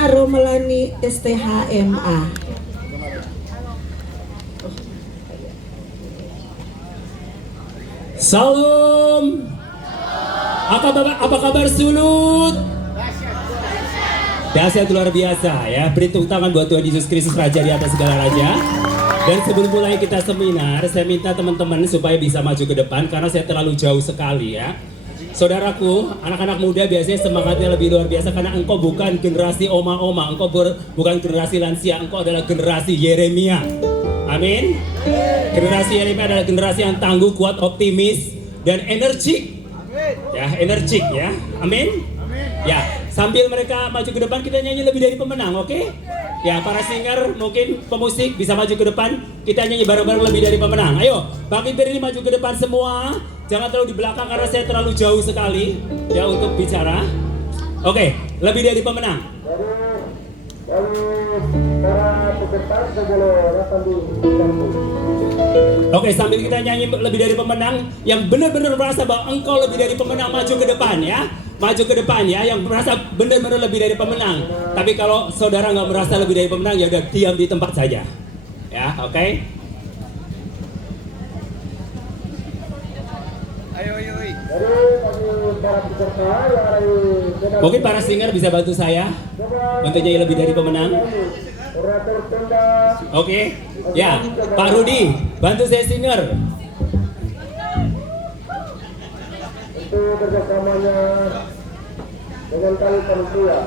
Tina Romelani STHMA. Salam. Apa kabar Sulut? Dahsyat luar biasa ya. Beri tepuk tangan buat Tuhan Yesus Kristus Raja di atas segala raja. Dan sebelum mulai kita seminar, saya minta teman-teman supaya bisa maju ke depan karena saya terlalu jauh sekali ya. Saudaraku, anak-anak muda biasanya semangatnya lebih luar biasa karena engkau bukan generasi oma-oma, engkau bukan generasi lansia, engkau adalah generasi Yeremia. Amin. Generasi Yeremia adalah generasi yang tangguh, kuat, optimis, dan energik. Ya, energik ya. Amin. Ya, sambil mereka maju ke depan kita nyanyi lebih dari pemenang, oke? Ya, para singer mungkin pemusik bisa maju ke depan, kita nyanyi bareng-bareng lebih dari pemenang. Ayo, bangkit berdiri maju ke depan semua. Jangan terlalu di belakang karena saya terlalu jauh sekali ya untuk bicara. Oke, lebih dari pemenang. Oke, sambil kita nyanyi lebih dari pemenang, yang benar-benar merasa bahwa engkau lebih dari pemenang maju ke depan ya. Maju ke depan ya, yang merasa benar-benar lebih dari pemenang. Tapi kalau saudara nggak merasa lebih dari pemenang, ya udah diam di tempat saja. Ya, oke. Mungkin para singer bisa bantu saya untuk nyanyi lebih dari pemenang. Oke, ya Pak Rudi, bantu saya singer. Itu kerjasamanya dengan kali panitia.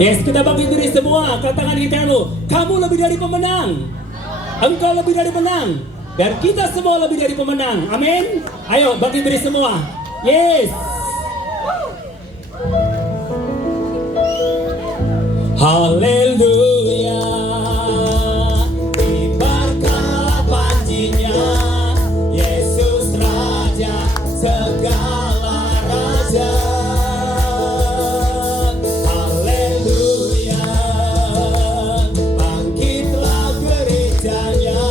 Yes, kita bangkit diri semua, katakan di kamu, kamu lebih dari pemenang. Engkau lebih dari pemenang. Dan kita semua lebih dari pemenang. Amin. Ayo bangkit diri semua. Yes. Haleluya. Kibarkan panjinya, Yesus Raja segala raja. Haleluya. Bangkitlah gerejanya.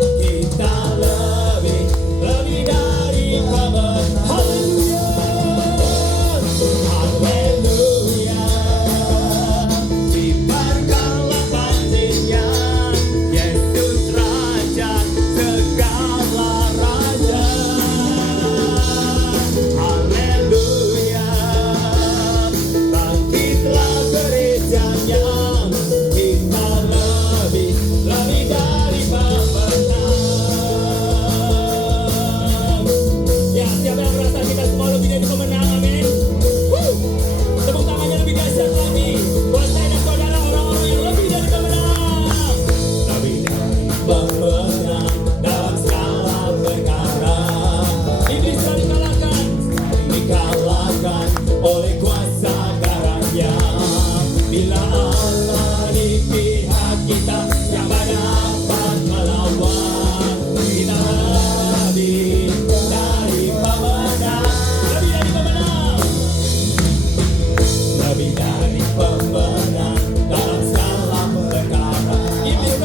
Kita lebih dari pemenang. Haleluya. Haleluya. Kibarkanlah panjinya, Yesus Raja segala raja. Haleluya. Bangkitlah gerejanya. Kita lebih dari pemenang. Ya, siapa yang merasa kita semua lebih dari pemenang? Amin. Tepuk tangannya lebih dahsyat lagi buat saya dan saudara, orang-orang yang lebih dari pemenang. Lebih dari pemenang dalam segala perkara. Iblis telah dikalahkan oleh kuasa darahnya. Bila Allah di pihak kita, siapa dapat melawan? Kita lebih dari pemenang. Lebih dari pemenang. Lebih dari pemenang dalam segala perkara. Iblis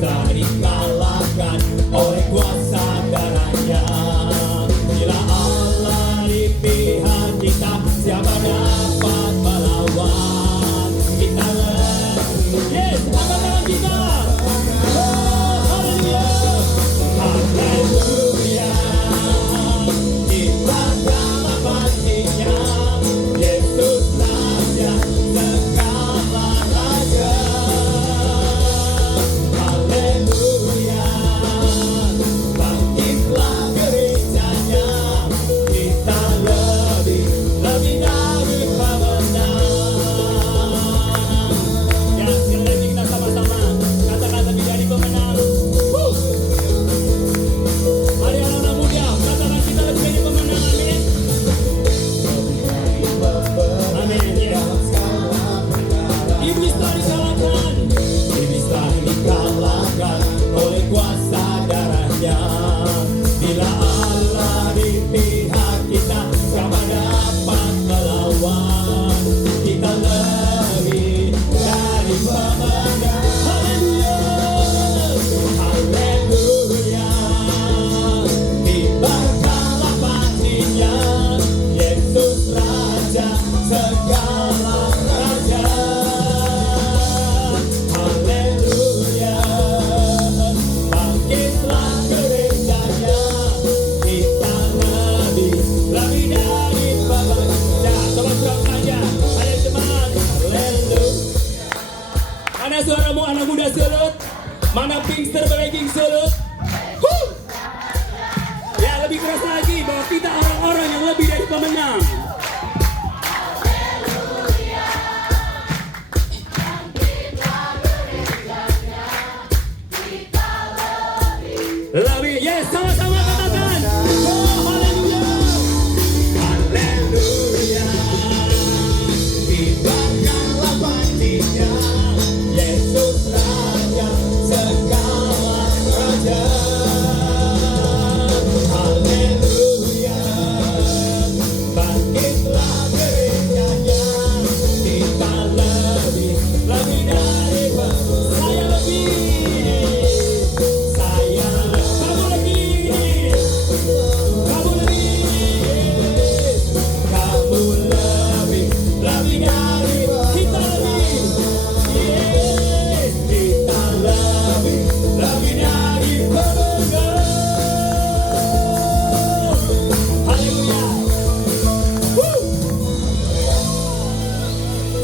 telah dikalahkan oleh kuasa darahnya. Bila Allah di pihak kita, siapa dapat melawan? Kita yes, angkat tangan kita. Oh, haleluya. Haleluya. Kibarkanlah panjinya, Yesus Raja segala raja. Haleluya. Bangkitlah gerejanya. Kita lebih dari pemenang. Gangster Breaking Solo. Ya, lebih keras lagi bahwa kita orang-orang yang lebih dari pemenang. Lebih, yes, sama-sama katakan. Oh, haleluya. Haleluya. Tibakanlah pastinya, Yesus Raja segala raja. Haleluya. Bangkitlah gerejanya, kita lebih dari saya lebih.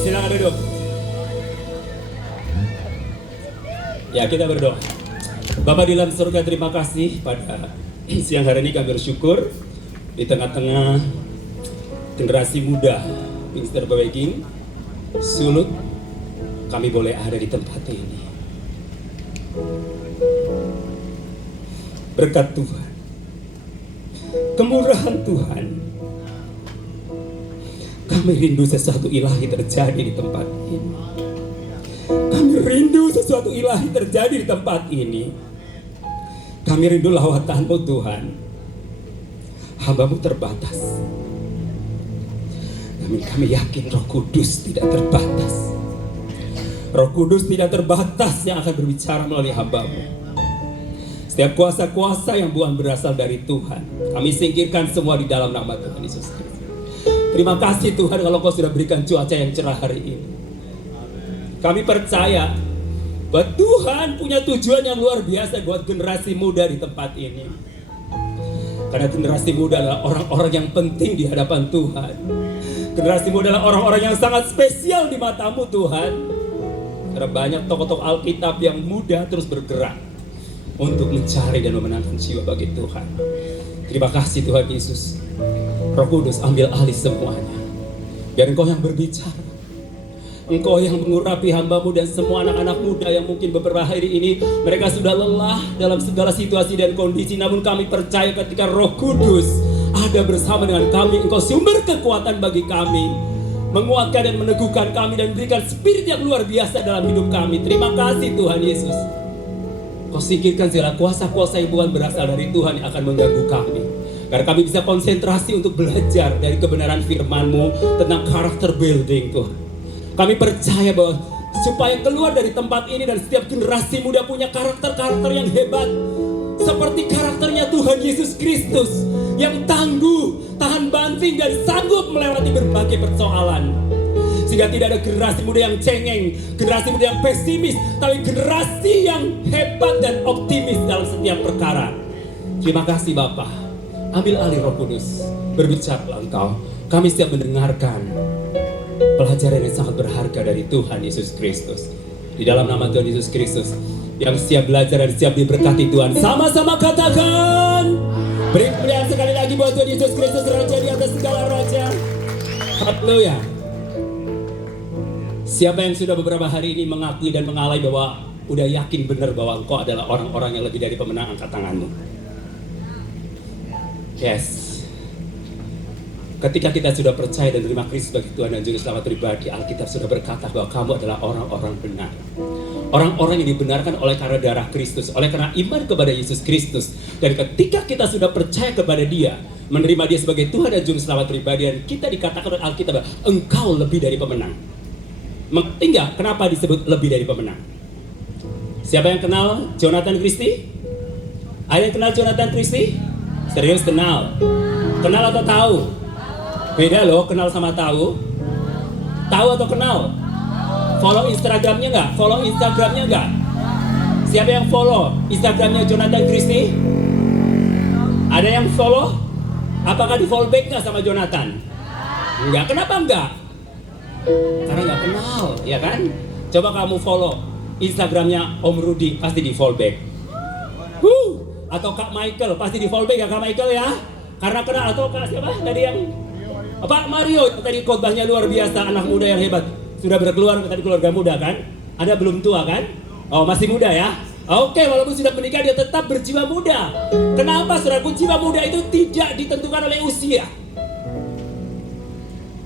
Silakan duduk. Ya, kita berdoa. Bapa di dalam surga, terima kasih pada siang hari ini kami bersyukur di tengah-tengah generasi muda Gangster Breaking Sulut, kami boleh ada di tempat ini. Berkat Tuhan, kemurahan Tuhan, kami rindu sesuatu ilahi terjadi di tempat ini. Kami rindu sesuatu ilahi terjadi di tempat ini. Kami rindu lawatan-Mu Tuhan. Hamba-Mu terbatas. Namun kami yakin Roh Kudus tidak terbatas. Roh Kudus tidak terbatas yang akan berbicara melalui hamba-Mu. Setiap kuasa-kuasa yang bukan berasal dari Tuhan, kami singkirkan semua di dalam nama Tuhan Yesus Kristus. Terima kasih Tuhan kalau Kau sudah berikan cuaca yang cerah hari ini. Kami percaya bahwa Tuhan punya tujuan yang luar biasa buat generasi muda di tempat ini. Karena generasi muda adalah orang-orang yang penting di hadapan Tuhan. Generasi muda adalah orang-orang yang sangat spesial di mata-Mu Tuhan. Karena banyak tokoh-tokoh Alkitab yang muda terus bergerak untuk mencari dan memenangkan jiwa bagi Tuhan. Terima kasih Tuhan Yesus. Roh Kudus ambil alih semuanya. Biar Engkau yang berbicara. Engkau yang mengurapi hamba-Mu dan semua anak-anak muda yang mungkin beberapa hari ini mereka sudah lelah dalam segala situasi dan kondisi. Namun kami percaya ketika Roh Kudus ada bersama dengan kami, Engkau sumber kekuatan bagi kami, menguatkan dan meneguhkan kami dan berikan spirit yang luar biasa dalam hidup kami. Terima kasih Tuhan Yesus. Kau singkirkan segala kuasa-kuasa yang bukan berasal dari Tuhan yang akan mengganggu kami. Karena kami bisa konsentrasi untuk belajar dari kebenaran firman-Mu tentang karakter building Tuhan. Kami percaya bahwa supaya keluar dari tempat ini dan setiap generasi muda punya karakter-karakter yang hebat. Seperti karakternya Tuhan Yesus Kristus yang tangguh, tahan banting dan sanggup melewati berbagai persoalan. Sehingga tidak ada generasi muda yang cengeng, generasi muda yang pesimis, tapi generasi yang hebat dan optimis dalam setiap perkara. Terima kasih Bapa. Ambil alih Roh Kudus, berbicaralah Engkau. Kami siap mendengarkan pelajaran yang sangat berharga dari Tuhan Yesus Kristus. Di dalam nama Tuhan Yesus Kristus, yang siap belajar dan siap diberkati Tuhan, sama-sama katakan. Beri kemuliaan sekali lagi buat Tuhan Yesus Kristus, Raja di atas segala raja. Haleluya. Siapa yang sudah beberapa hari ini mengakui dan mengalami bahwa udah yakin benar bahwa engkau adalah orang-orang yang lebih dari pemenang, angkat tanganmu. Yes. Ketika kita sudah percaya dan terima Kristus sebagai Tuhan dan Juru Selamat pribadi, Alkitab sudah berkata bahwa kamu adalah orang-orang benar. Orang-orang yang dibenarkan oleh karena darah Kristus, oleh karena iman kepada Yesus Kristus. Dan ketika kita sudah percaya kepada Dia, menerima Dia sebagai Tuhan dan Juru Selamat pribadi, dan kita dikatakan oleh Alkitab bahwa engkau lebih dari pemenang. Mengerti nggak kenapa disebut lebih dari pemenang? Siapa yang kenal Jonathan Christie? Ada yang kenal Jonathan Christie? Serius kenal? Kenal atau tahu? Beda loh, kenal sama tahu. Tahu atau kenal? Follow Instagramnya nggak? Follow Instagramnya nggak? Siapa yang follow Instagramnya Jonathan Christie? Ada yang follow? Apakah di follow back nggak sama Jonathan? Enggak, kenapa enggak? Karena nggak kenal, ya kan? Coba kamu follow Instagramnya Om Rudi pasti di follow back. Atau Kak Michael pasti di follow back ya Kak Michael ya. Karena kenal. Atau Kak siapa tadi yang Pak Mario tadi khotbahnya luar biasa, anak muda yang hebat. Sudah berkeluar tadi keluarga muda kan? Anda belum tua kan? Oh masih muda ya? Oke, walaupun sudah menikah dia tetap berjiwa muda. Kenapa saudaraku? Jiwa muda itu tidak ditentukan oleh usia.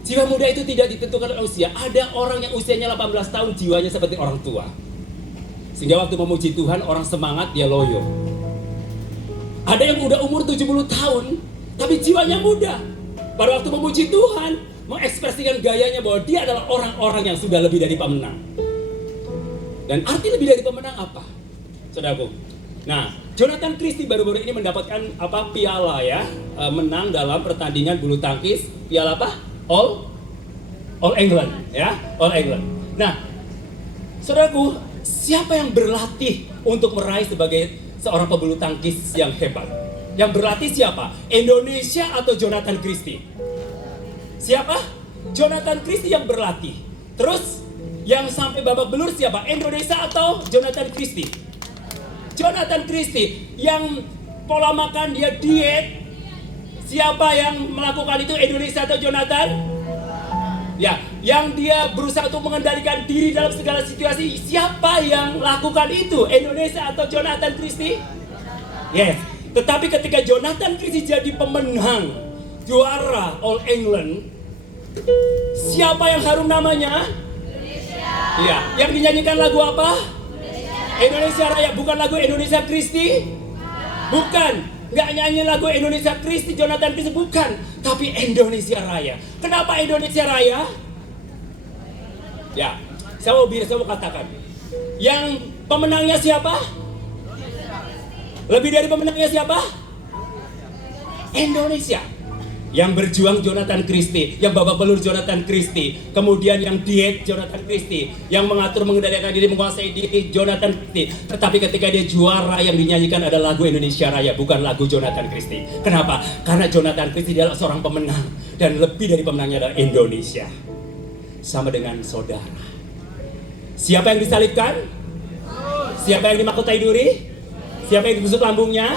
Jiwa muda itu tidak ditentukan oleh usia. Ada orang yang usianya 18 tahun jiwanya seperti orang tua. Sehingga waktu memuji Tuhan orang semangat dia loyo. Ada yang udah umur 70 tahun tapi jiwanya muda. Pada waktu memuji Tuhan mengekspresikan gayanya bahwa dia adalah orang-orang yang sudah lebih dari pemenang. Dan arti lebih dari pemenang apa? Saudaraku. Nah, Jonathan Christie baru-baru ini mendapatkan piala ya, menang dalam pertandingan bulu tangkis, piala apa? All England ya, All England. Nah, saudaraku, siapa yang berlatih untuk meraih sebagai seorang pebulu tangkis yang hebat? Yang berlatih siapa? Indonesia atau Jonathan Christie? Siapa? Jonathan Christie yang berlatih. Terus yang sampai babak belur siapa? Indonesia atau Jonathan Christie? Jonathan Christie. Yang pola makan dia diet. Siapa yang melakukan itu? Indonesia atau Jonathan? Ya, yang dia berusaha untuk mengendalikan diri dalam segala situasi. Siapa yang lakukan itu? Indonesia atau Jonathan Christie? Yes. Tetapi ketika Jonathan Christie jadi pemenang juara All England, siapa yang harum namanya? Indonesia. Iya, yang dinyanyikan lagu apa? Indonesia Raya, bukan lagu Indonesia Christie? Bukan, nggak nyanyi lagu Indonesia Christie, Jonathan Christie, bukan. Tapi Indonesia Raya. Kenapa Indonesia Raya? Ya, saya mau katakan. Yang pemenangnya siapa? Lebih dari pemenangnya siapa? Indonesia. Yang berjuang Jonathan Christie, yang babak belur Jonathan Christie, kemudian yang diet Jonathan Christie, yang mengatur mengendalikan diri, menguasai diri Jonathan Christie. Tetapi ketika dia juara yang dinyanyikan adalah lagu Indonesia Raya, bukan lagu Jonathan Christie. Kenapa? Karena Jonathan Christie adalah seorang pemenang dan lebih dari pemenangnya adalah Indonesia. Sama dengan saudara. Siapa yang disalibkan? Siapa yang dimahkotai duri? Siapa yang dibusuk lambungnya?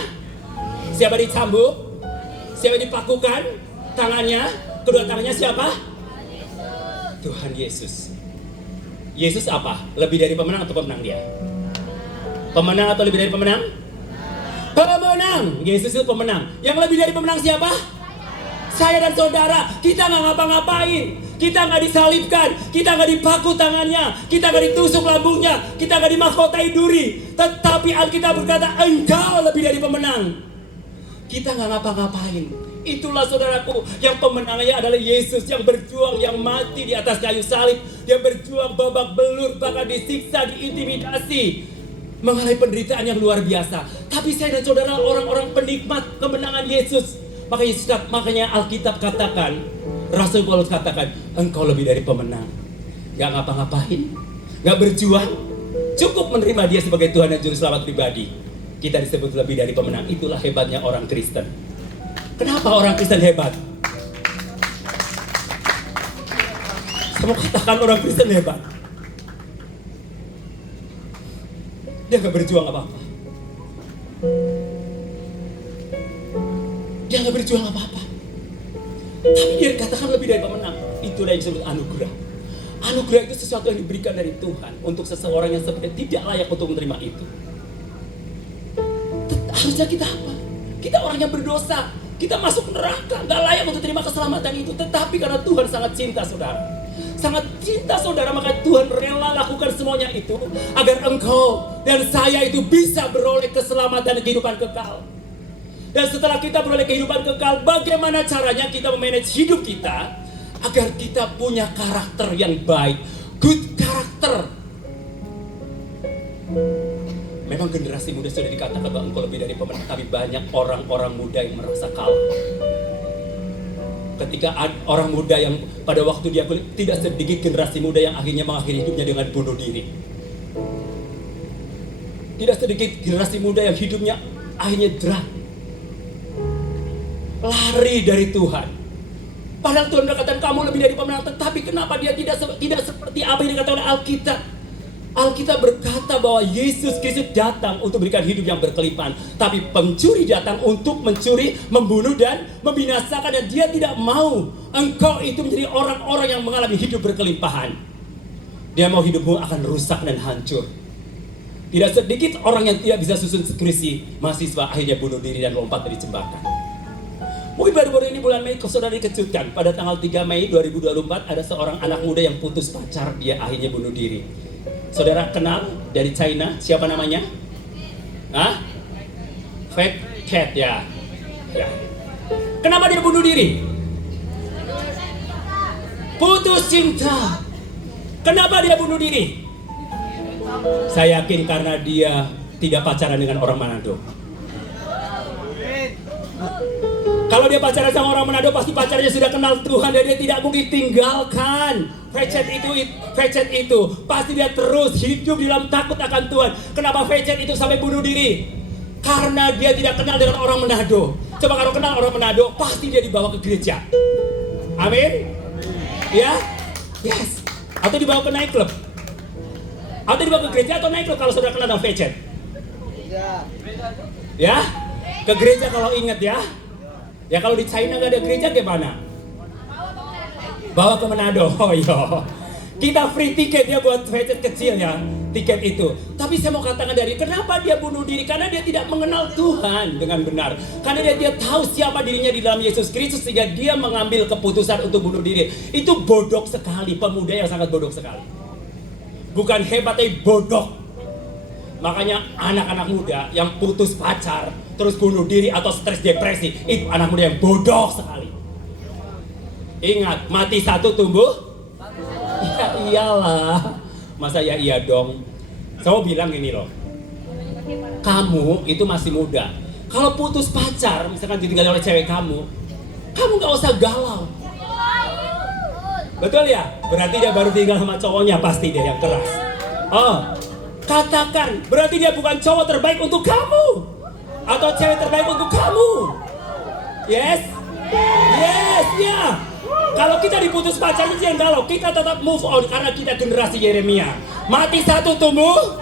Siapa dicambuk? Siapa dipakukan tangannya? Kedua tangannya siapa? Tuhan Yesus. Yesus apa? Lebih dari pemenang atau pemenang dia? Pemenang atau lebih dari pemenang? Pemenang. Yesus itu pemenang. Yang lebih dari pemenang siapa? Saya dan saudara. Kita nggak ngapa-ngapain. Kita nggak disalibkan. Kita nggak dipaku tangannya. Kita nggak ditusuk lambungnya. Kita nggak dimahkotai duri. Tetapi Alkitab berkata engkau lebih dari pemenang. Kita nggak ngapa-ngapain. Itulah saudaraku, yang pemenangnya adalah Yesus yang berjuang, yang mati di atas kayu salib, yang berjuang babak belur, bahkan disiksa, diintimidasi, mengalami penderitaan yang luar biasa. Tapi saya dan saudara orang-orang penikmat kemenangan Yesus. Makanya Alkitab katakan, Rasul Paulus katakan, engkau lebih dari pemenang. Nggak ngapa-ngapain, nggak berjuang, cukup menerima Dia sebagai Tuhan dan Juru Selamat pribadi. Kita disebut lebih dari pemenang. Itulah hebatnya orang Kristen. Kenapa orang Kristen hebat? Saya mau katakan orang Kristen hebat. Dia gak berjuang apa-apa. Dia gak berjuang apa-apa. Tapi dia dikatakan lebih dari pemenang. Itulah yang disebut anugerah. Anugerah itu sesuatu yang diberikan dari Tuhan untuk seseorang yang sebenarnya tidak layak untuk menerima itu. Harusnya kita apa? Kita orang yang berdosa. Kita masuk neraka. Gak layak untuk terima keselamatan itu. Tetapi karena Tuhan sangat cinta saudara. Sangat cinta saudara. Maka Tuhan rela lakukan semuanya itu. Agar engkau dan saya itu bisa beroleh keselamatan dan kehidupan kekal. Dan setelah kita beroleh kehidupan kekal, bagaimana caranya kita memanage hidup kita agar kita punya karakter yang baik. Good karakter. Memang generasi muda sudah dikatakan bahwa engkau lebih dari pemenang, tapi banyak orang-orang muda yang merasa kalah. Ketika orang muda yang pada waktu dia kuliah, tidak sedikit generasi muda yang akhirnya mengakhiri hidupnya dengan bunuh diri. Tidak sedikit generasi muda yang hidupnya akhirnya drag. Lari dari Tuhan. Padahal Tuhan berkata kamu lebih dari pemenang, tetapi kenapa dia tidak seperti apa yang dikatakan oleh Alkitab? Alkitab berkata bahwa Yesus Kristus datang untuk memberikan hidup yang berkelimpahan. Tapi pencuri datang untuk mencuri, membunuh, dan membinasakan. Dan dia tidak mau engkau itu menjadi orang-orang yang mengalami hidup berkelimpahan. Dia mau hidupmu akan rusak dan hancur. Tidak sedikit orang yang tidak bisa susun skripsi, mahasiswa akhirnya bunuh diri dan lompat dari jembatan. Mungkin baru-baru ini bulan Mei, saudara dikejutkan. Pada tanggal 3 Mei 2024 ada seorang anak muda yang putus pacar, dia akhirnya bunuh diri. Saudara kenal dari China, siapa namanya? Hah? Fat Cat ya. Kenapa dia bunuh diri? Putus cinta. Kenapa dia bunuh diri? Saya yakin karena dia tidak pacaran dengan orang Manado. Kalau dia pacaran sama orang Manado, pasti pacarnya sudah kenal Tuhan dan dia tidak mungkin tinggalkan Fecet itu. Pasti dia terus hidup di dalam takut akan Tuhan. Kenapa Fecet itu sampai bunuh diri? Karena dia tidak kenal dengan orang Manado. Coba kalau kenal orang Manado, pasti dia dibawa ke gereja. Amin? Ya? Yes. Atau dibawa ke nightclub. Atau dibawa ke gereja atau nightclub kalau sudah kenal dengan Fecet. Ya? Ke gereja kalau ingat ya. Ya kalau di China nggak ada gereja gimana? Bawa ke Manado. Oh iya. Kita free tiket ya buat Fecet kecil ya, tiket itu. Tapi saya mau katakan dari kenapa dia bunuh diri? Karena dia tidak mengenal Tuhan dengan benar. Karena dia tahu siapa dirinya di dalam Yesus Kristus sehingga dia mengambil keputusan untuk bunuh diri. Itu bodoh sekali, pemuda yang sangat bodoh sekali. Bukan hebat tapi bodoh. Makanya anak-anak muda yang putus pacar terus bunuh diri atau stres depresi, itu anak muda yang bodoh sekali. Ingat, mati satu tumbuh? Ya iyalah. Masa ya iya dong. Saya mau bilang gini loh. Kamu itu masih muda. Kalau putus pacar, misalkan ditinggal oleh cewek kamu gak usah galau. Betul ya? Berarti dia baru tinggal sama cowoknya, pasti dia yang keras. Oh, katakan, berarti dia bukan cowok terbaik untuk kamu. Atau cewek terbaik untuk kamu. Yes? Yes, ya. Kalau kita diputus pacar itu yang galau, kita tetap move on karena kita generasi Yeremia. Mati satu tumbuh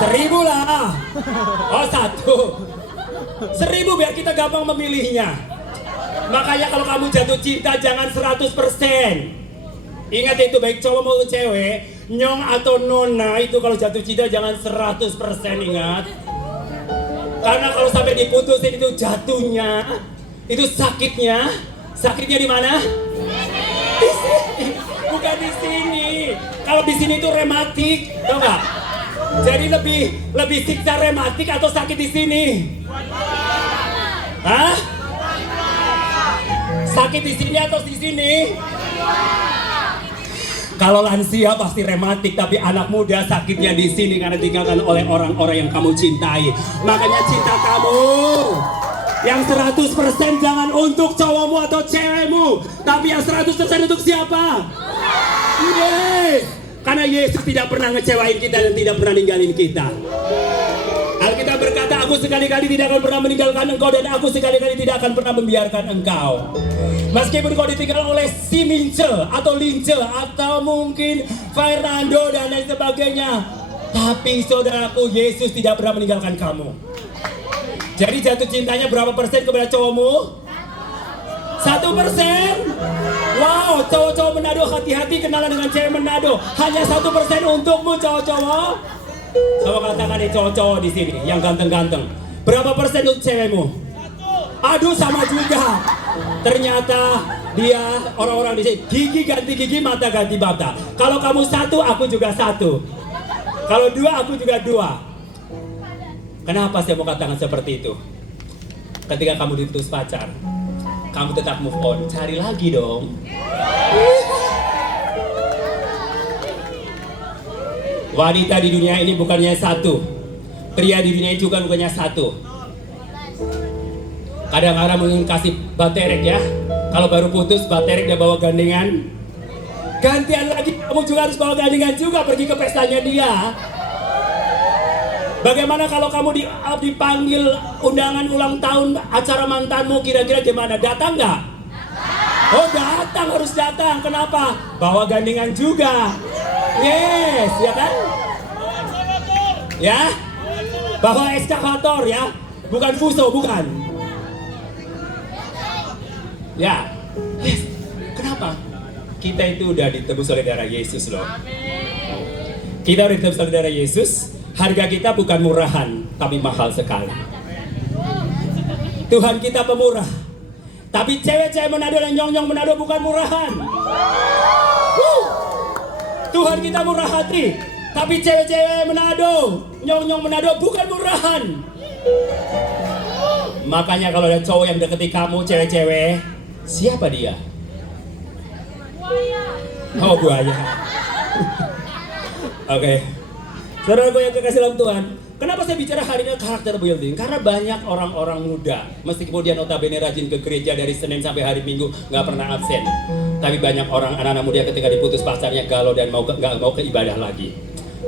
1000 lah. Oh 1. 1000 biar kita gampang memilihnya. Makanya kalau kamu jatuh cinta jangan 100%. Ingat itu baik cowok maupun cewek, nyong atau nona itu kalau jatuh cinta jangan 100% ingat. Karena kalau sampai diputusin itu jatuhnya, itu sakitnya di mana? Di sini, bukan di sini. Kalau di sini itu rematik, tau nggak? Jadi lebih siksa rematik atau sakit di sini? Hah? Sakit di sini atau di sini? Kalau lansia pasti rematik, tapi anak muda sakitnya di sini karena ditinggalkan oleh orang-orang yang kamu cintai. Makanya cinta kamu yang 100% jangan untuk cowokmu atau cewekmu, tapi yang 100% untuk siapa? Yes. Karena Yesus tidak pernah ngecewain kita dan tidak pernah ninggalin kita. Alkitab berkata, aku sekali-kali tidak akan pernah meninggalkan engkau dan aku sekali-kali tidak akan pernah membiarkan engkau. Meskipun kau ditinggal oleh si Mince atau Lince atau mungkin Fernando dan lain sebagainya, tapi saudaraku, Yesus tidak pernah meninggalkan kamu. Jadi jatuh cintanya berapa persen kepada cowokmu? 1%? Wow, cowok-cowok Manado hati-hati kenalan dengan cewek Manado. Hanya 1% untukmu cowok-cowok. Coba katakan nih cowok-cowok di sini yang ganteng-ganteng. Berapa persen untuk cewekmu? Aduh sama juga. Ternyata dia orang-orang di sini gigi ganti gigi, mata ganti mata. Kalau kamu 1, aku juga 1. Kalau 2, aku juga 2. Kenapa saya mau katakan seperti itu? Ketika kamu diputus pacar, kamu tetap move on, cari lagi dong. Wanita di dunia ini bukannya 1, pria di dunia ini juga bukannya 1. Kadang-kadang mungkin kasih baterek ya. Kalau baru putus baterek dia bawa gandengan. Gantian lagi kamu juga harus bawa gandengan juga pergi ke pestanya dia. Bagaimana kalau kamu dipanggil undangan ulang tahun acara mantanmu, kira-kira gimana? Datang nggak? Oh datang, harus datang. Kenapa? Bawa gandengan juga. Yes, ya kan? Ya, bawa ekskavator ya, bukan fuso, bukan. Ya, yes. Kenapa? Kita itu udah ditebus oleh darah Yesus loh. Kita udah ditebus oleh darah Yesus. Harga kita bukan murahan, tapi mahal sekali. Tuhan kita pemurah. Tapi cewek-cewek Manado dan nyong-nyong Manado bukan murahan. Tuhan kita murah hati. Tapi cewek-cewek Manado, nyong-nyong Manado bukan murahan. Makanya kalau ada cowok yang deketi kamu, cewek-cewek, siapa dia? Oh, buaya. Oke. Saudara yang kekasih dalam Tuhan, kenapa saya bicara hari ini karakter building? Karena banyak orang-orang muda, meski kemudian notabene rajin ke gereja dari Senin sampai hari Minggu, nggak pernah absen. Tapi banyak orang anak-anak muda ketika diputus pacarnya galau dan nggak mau ke ibadah lagi.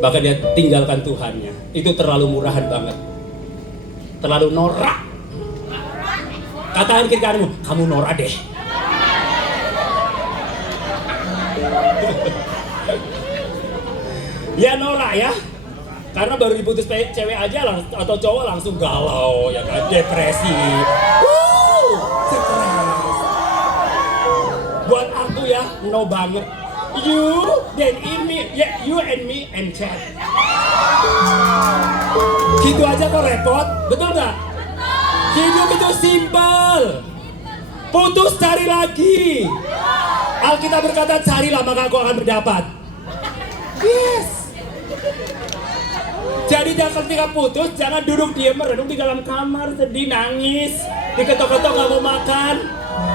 Bahkan dia tinggalkan Tuhannya. Itu terlalu murahan banget. Terlalu norak. Katakan kiri kananmu, kamu norak deh. Ya norak ya. Karena baru diputus cewek aja atau cowok langsung galau, ya kan, depresi, stres. Buat aku ya, no banget. You, then me, yeah, you and me and chat. Gitu aja kok repot, betul nggak? Hidup itu simpel. Putus cari lagi. Alkitab berkata carilah maka kau akan mendapat. Yes. Jadi ketika putus, jangan duduk diam merenung di dalam kamar, sedih, nangis, diketok-ketok gak mau makan.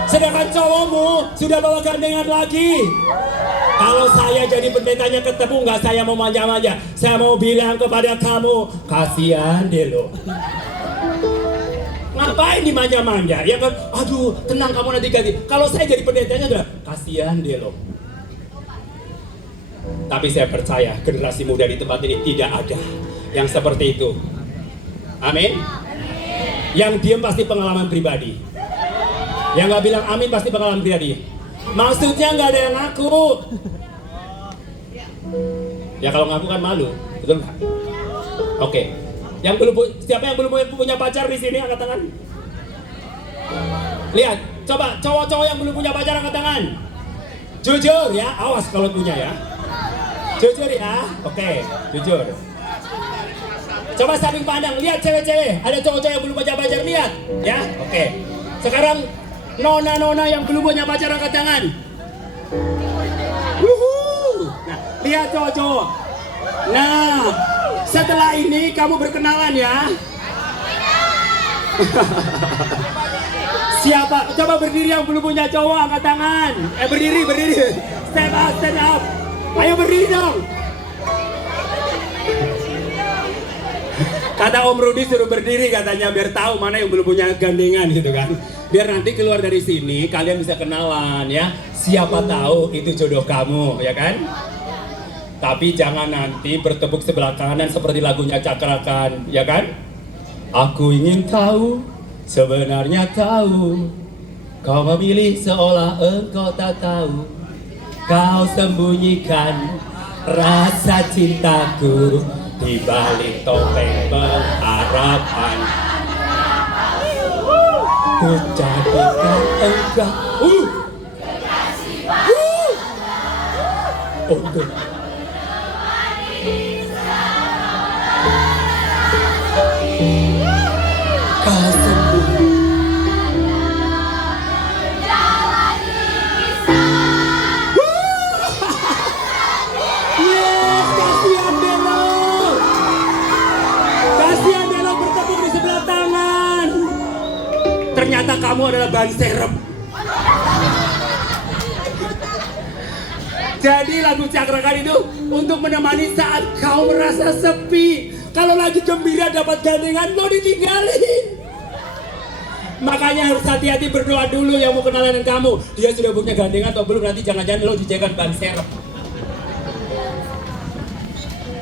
Sedangkan cowokmu sudah bawa gandengan lagi. Kalau saya jadi pendetanya ketemu, nggak saya mau manja-manja. Saya mau bilang kepada kamu, kasihan deh lo. Ngapain dimanja-manja? Ya kan, aduh tenang kamu nanti ganti. Kalau saya jadi pendetanya udah, kasihan deh lo. Tapi saya percaya generasi muda di tempat ini tidak ada yang seperti itu. Amin. Yang diam pasti pengalaman pribadi. Yang nggak bilang amin pasti pengalaman pribadi. Maksudnya nggak ada yang ngaku. Ya kalau ngaku kan malu, betul nggak? Oke. Yang belum, siapa yang belum punya pacar di sini angkat tangan? Lihat, coba cowok-cowok yang belum punya pacar angkat tangan. Jujur ya, awas kalau punya ya. Jujur ya, oke, jujur. Coba saling pandang, lihat cewek-cewek, ada cowok-cowok yang belum punya pacar, lihat, ya, oke. Sekarang nona-nona yang belum punya pacar angkat tangan. Wuhu. Nah, lihat cowok-cowok. Nah, setelah ini kamu berkenalan ya. Siapa? Coba berdiri yang belum punya cowok angkat tangan. Berdiri. Stand up. Ayo berdiri dong. Kata Om Rudi suruh berdiri katanya biar tahu mana yang belum punya gandengan gitu kan. Biar nanti keluar dari sini kalian bisa kenalan ya. Siapa tahu itu jodoh kamu ya kan. Tapi jangan nanti bertepuk sebelah kanan seperti lagunya Cakrakan ya kan. Aku ingin tahu, sebenarnya tahu. Kau memilih seolah engkau tak tahu. Kau sembunyikan rasa cintaku di balik topeng pengharapan. Ku jadikan engkau untuk kau sembunyikan. Ternyata kamu adalah ban serep. Jadi lagu Cakrakan itu untuk menemani saat kau merasa sepi. Kalau lagi gembira dapat gandengan, lo ditinggalin. Makanya harus hati-hati berdoa dulu yang mau kenalan dengan kamu. Dia sudah punya gandengan atau belum, nanti jangan-jangan lo dijadikan ban serep.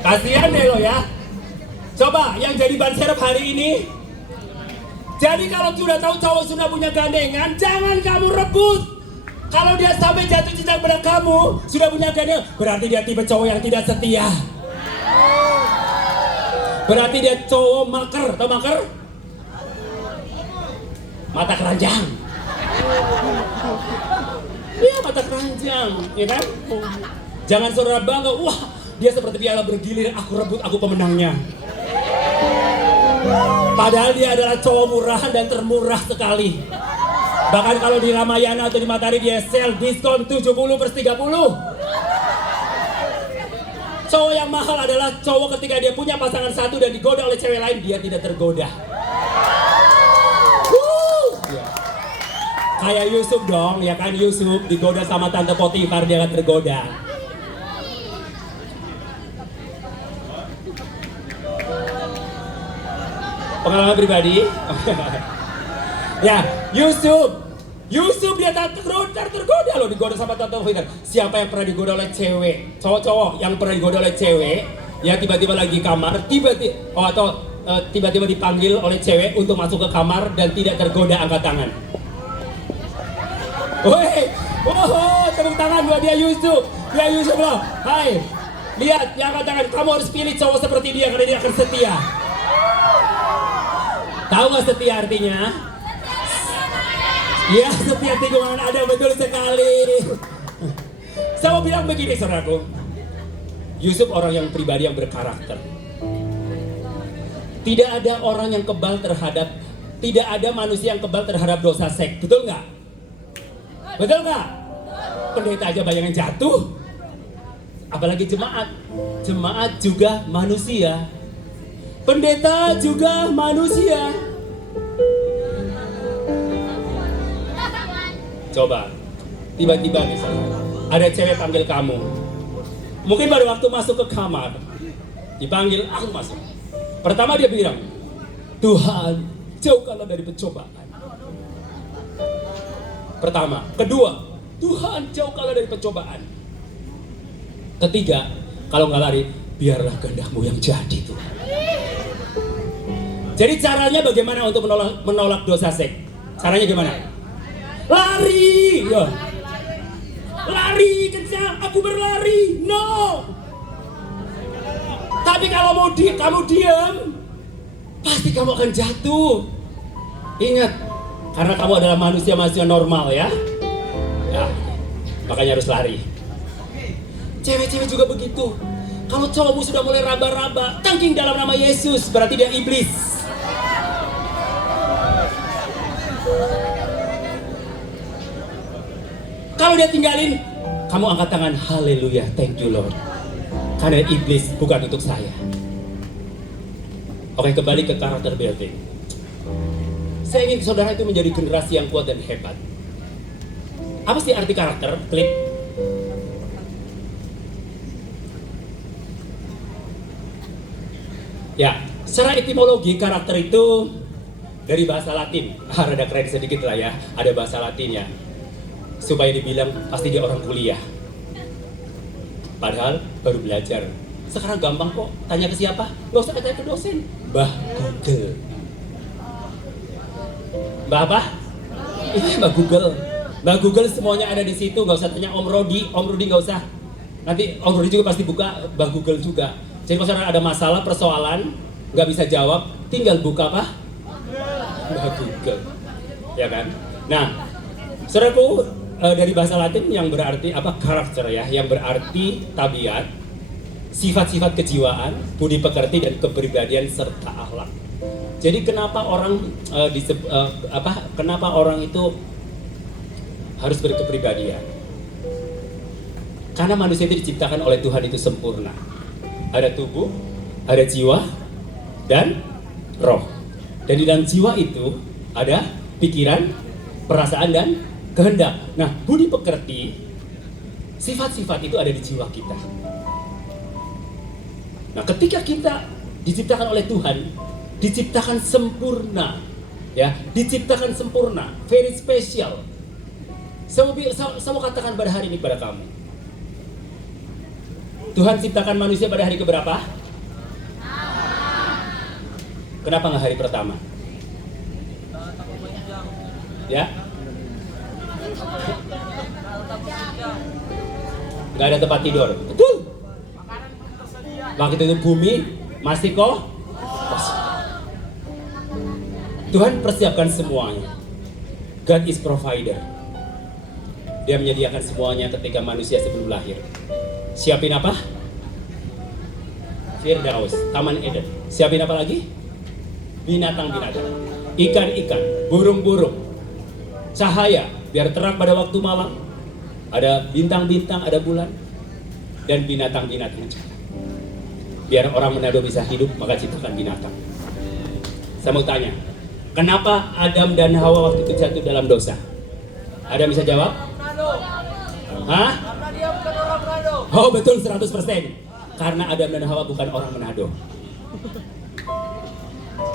Kasihan deh lo ya. Coba yang jadi ban serep hari ini. Jadi kalau sudah tahu cowok sudah punya gandengan, jangan kamu rebut. Kalau dia sampai jatuh cinta pada kamu, sudah punya gandengan, berarti dia tipe cowok yang tidak setia. Berarti dia cowok maker, tau maker? Mata keranjang. Iya, mata keranjang, ya kan? Jangan saudara bangga, wah dia seperti piala bergilir, aku rebut, aku pemenangnya. Padahal dia adalah cowok murahan dan termurah sekali. Bahkan kalau di Ramayana atau di Matahari dia sell diskon 70/30. Cowok yang mahal adalah cowok ketika dia punya pasangan satu dan digoda oleh cewek lain, dia tidak tergoda. Kayak Yusuf dong, ya kan, Yusuf digoda sama tante Potifar, dia akan tergoda. Pengalaman pribadi. Ya, Yusuf dia tergoda loh, digoda sama tante Potifar. Siapa yang pernah digoda oleh cewek? Cowok-cowok yang pernah digoda oleh cewek, ya tiba-tiba lagi kamar, tiba-tiba dipanggil oleh cewek untuk masuk ke kamar dan tidak tergoda, angkat tangan. Woi, tepuk tangan buat dia Yusuf loh. Hai, lihat, yang angkat tangan. Kamu harus pilih cowok seperti dia karena dia akan setia. Tahu nggak setia artinya? Ya, setia tikungan ada, betul sekali. Saya mau bilang begini, saudaraku. Yusuf orang yang pribadi yang berkarakter. Tidak ada orang yang kebal terhadap, tidak ada manusia yang kebal terhadap dosa seks, betul nggak? Betul nggak? Pendeta aja bayangan jatuh, apalagi jemaat. Jemaat juga manusia. Pendeta juga manusia. Coba, tiba-tiba misalnya ada cewek panggil kamu. Mungkin pada waktu masuk ke kamar, dipanggil, aku masuk. Pertama dia bilang, Tuhan, jauhkanlah dari pencobaan. Pertama. Kedua, Tuhan, jauhkanlah dari pencobaan. Ketiga, kalau nggak lari, biarlah kehendak-Mu yang jadi, Tuhan. Jadi caranya bagaimana untuk menolak dosa seks? Caranya gimana? Lari! Ya. Lari, kencang, aku berlari. No! Tapi kalau kamu diam, pasti kamu akan jatuh. Ingat, karena kamu adalah manusia normal ya. Ya, makanya harus lari. Cewek-cewek juga begitu. Kalau cowokmu sudah mulai raba-raba, tangking dalam nama Yesus, berarti dia iblis. Kalau dia tinggalin, kamu angkat tangan, haleluya, thank you Lord. Karena iblis bukan untuk saya. Oke, kembali ke karakter building. Saya ingin saudara itu menjadi generasi yang kuat dan hebat. Apa sih arti karakter? Klik. Ya, secara etimologi karakter itu dari bahasa Latin. Rada keren sedikit lah ya, ada bahasa Latinnya. Supaya dibilang pasti dia orang kuliah. Padahal baru belajar. Sekarang gampang kok, tanya ke siapa? Gak usah tanya ke dosen. Mbah Google. Mbak apa? Ini Mbak Google. Mbak Google semuanya ada di situ, gak usah tanya Om Rodi gak usah. Nanti Om Rodi juga pasti buka Mbak Google juga. Jadi kalau saudara ada masalah, persoalan, gak bisa jawab, tinggal buka apa? Mbak Google. Ya kan? Nah, saudaraku, dari bahasa Latin yang berarti apa? Karakter ya, yang berarti tabiat, sifat-sifat kejiwaan, budi pekerti dan kepribadian serta akhlak. Jadi kenapa orang kenapa orang itu harus berkepribadian? Karena manusia itu diciptakan oleh Tuhan itu sempurna. Ada tubuh, ada jiwa, dan roh. Dan di dalam jiwa itu ada pikiran, perasaan, dan kehendak. Nah, budi pekerti, sifat-sifat itu ada di jiwa kita. Nah, ketika kita diciptakan oleh Tuhan, diciptakan sempurna, ya, diciptakan sempurna, very special. Saya mau katakan pada hari ini pada kamu, Tuhan ciptakan manusia pada hari keberapa? Kenapa nggak hari pertama? Ya? Nggak ada tempat tidur, betul? Waktu itu bumi masih Tuhan persiapkan semuanya. God is provider. Dia menyediakan semuanya ketika manusia sebelum lahir. Siapin apa? Firdaus, Taman Eden. Siapin apa lagi? Binatang-binatang, ikan-ikan, burung-burung, cahaya biar terang pada waktu malam. Ada bintang-bintang, ada bulan, dan binatang-binatang juga. Biar orang Manado bisa hidup, maka ciptakan binatang. Saya mau tanya, kenapa Adam dan Hawa waktu itu jatuh dalam dosa? Ada yang bisa jawab? Hah? Karena dia bukan orang Manado. Oh betul 100%. Karena Adam dan Hawa bukan orang Manado.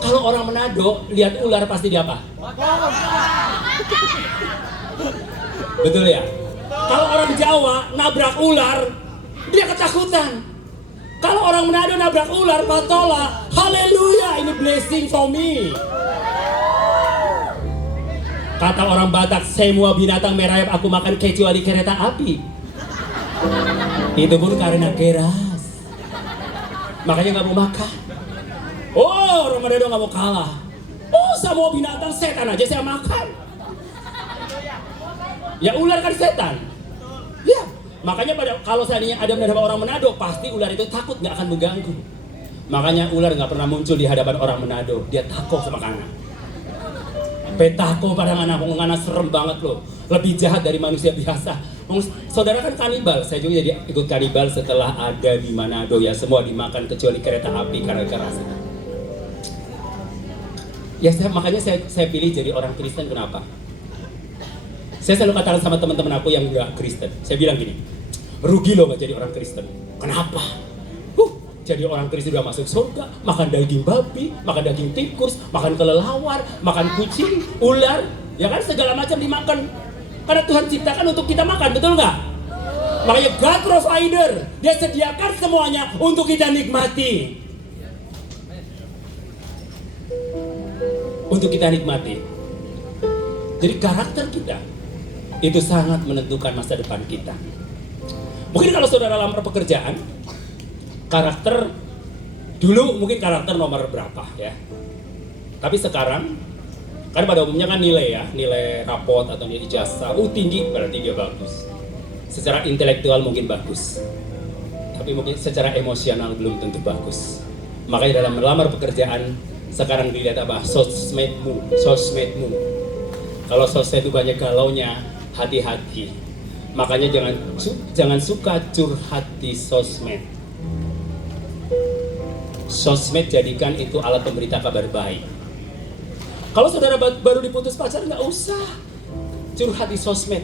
Kalau orang Manado lihat ular pasti dia apa? Betul ya? Kalau orang Jawa nabrak ular, dia ketakutan. Kalau orang Manado nabrak ular, patola, haleluya, ini blessing for me. Kata orang Batak, semua binatang merayap aku makan kecuali kereta api. Itu pun karena keras. Makanya nggak mau makan. Oh, orang Manado nggak mau kalah. Oh, semua binatang setan aja saya makan. Ya ular kan setan. Ya, makanya kalau seandainya Adam dan Hawa orang Manado, pasti ular itu takut nggak akan mengganggu. Makanya ular nggak pernah muncul di hadapan orang Manado. Dia takut sama kana. Petako pada ngana serem banget loh. Lebih jahat dari manusia biasa. Saudara kan kanibal, saya juga jadi ikut kanibal setelah ada di Manado ya. Semua dimakan kecuali kereta api karena keras. Ya makanya saya pilih jadi orang Kristen. Kenapa? Saya selalu katakan sama teman-teman aku yang nggak Kristen. Saya bilang gini, rugi loh nggak jadi orang Kristen. Kenapa? Jadi orang Kristen udah masuk surga, makan daging babi, makan daging tikus, makan kelelawar, makan kucing, ular, ya kan segala macam dimakan. Karena Tuhan ciptakan untuk kita makan, betul nggak? Makanya God provider, Dia sediakan semuanya untuk kita nikmati. Untuk kita nikmati. Jadi karakter kita itu sangat menentukan masa depan kita. Mungkin kalau saudara lamar pekerjaan, karakter dulu mungkin karakter nomor berapa ya. Tapi sekarang kan pada umumnya kan nilai ya, nilai rapot atau nilai ijazah, tinggi berarti dia bagus. Secara intelektual mungkin bagus, tapi mungkin secara emosional belum tentu bagus. Makanya dalam melamar pekerjaan sekarang dilihat apa? Sosmedmu. Kalau sosmed itu banyak galaunya, hati-hati. Makanya jangan suka curhat di sosmed. Sosmed jadikan itu alat pemberita kabar baik. Kalau saudara baru diputus pacar, nggak usah curhat di sosmed,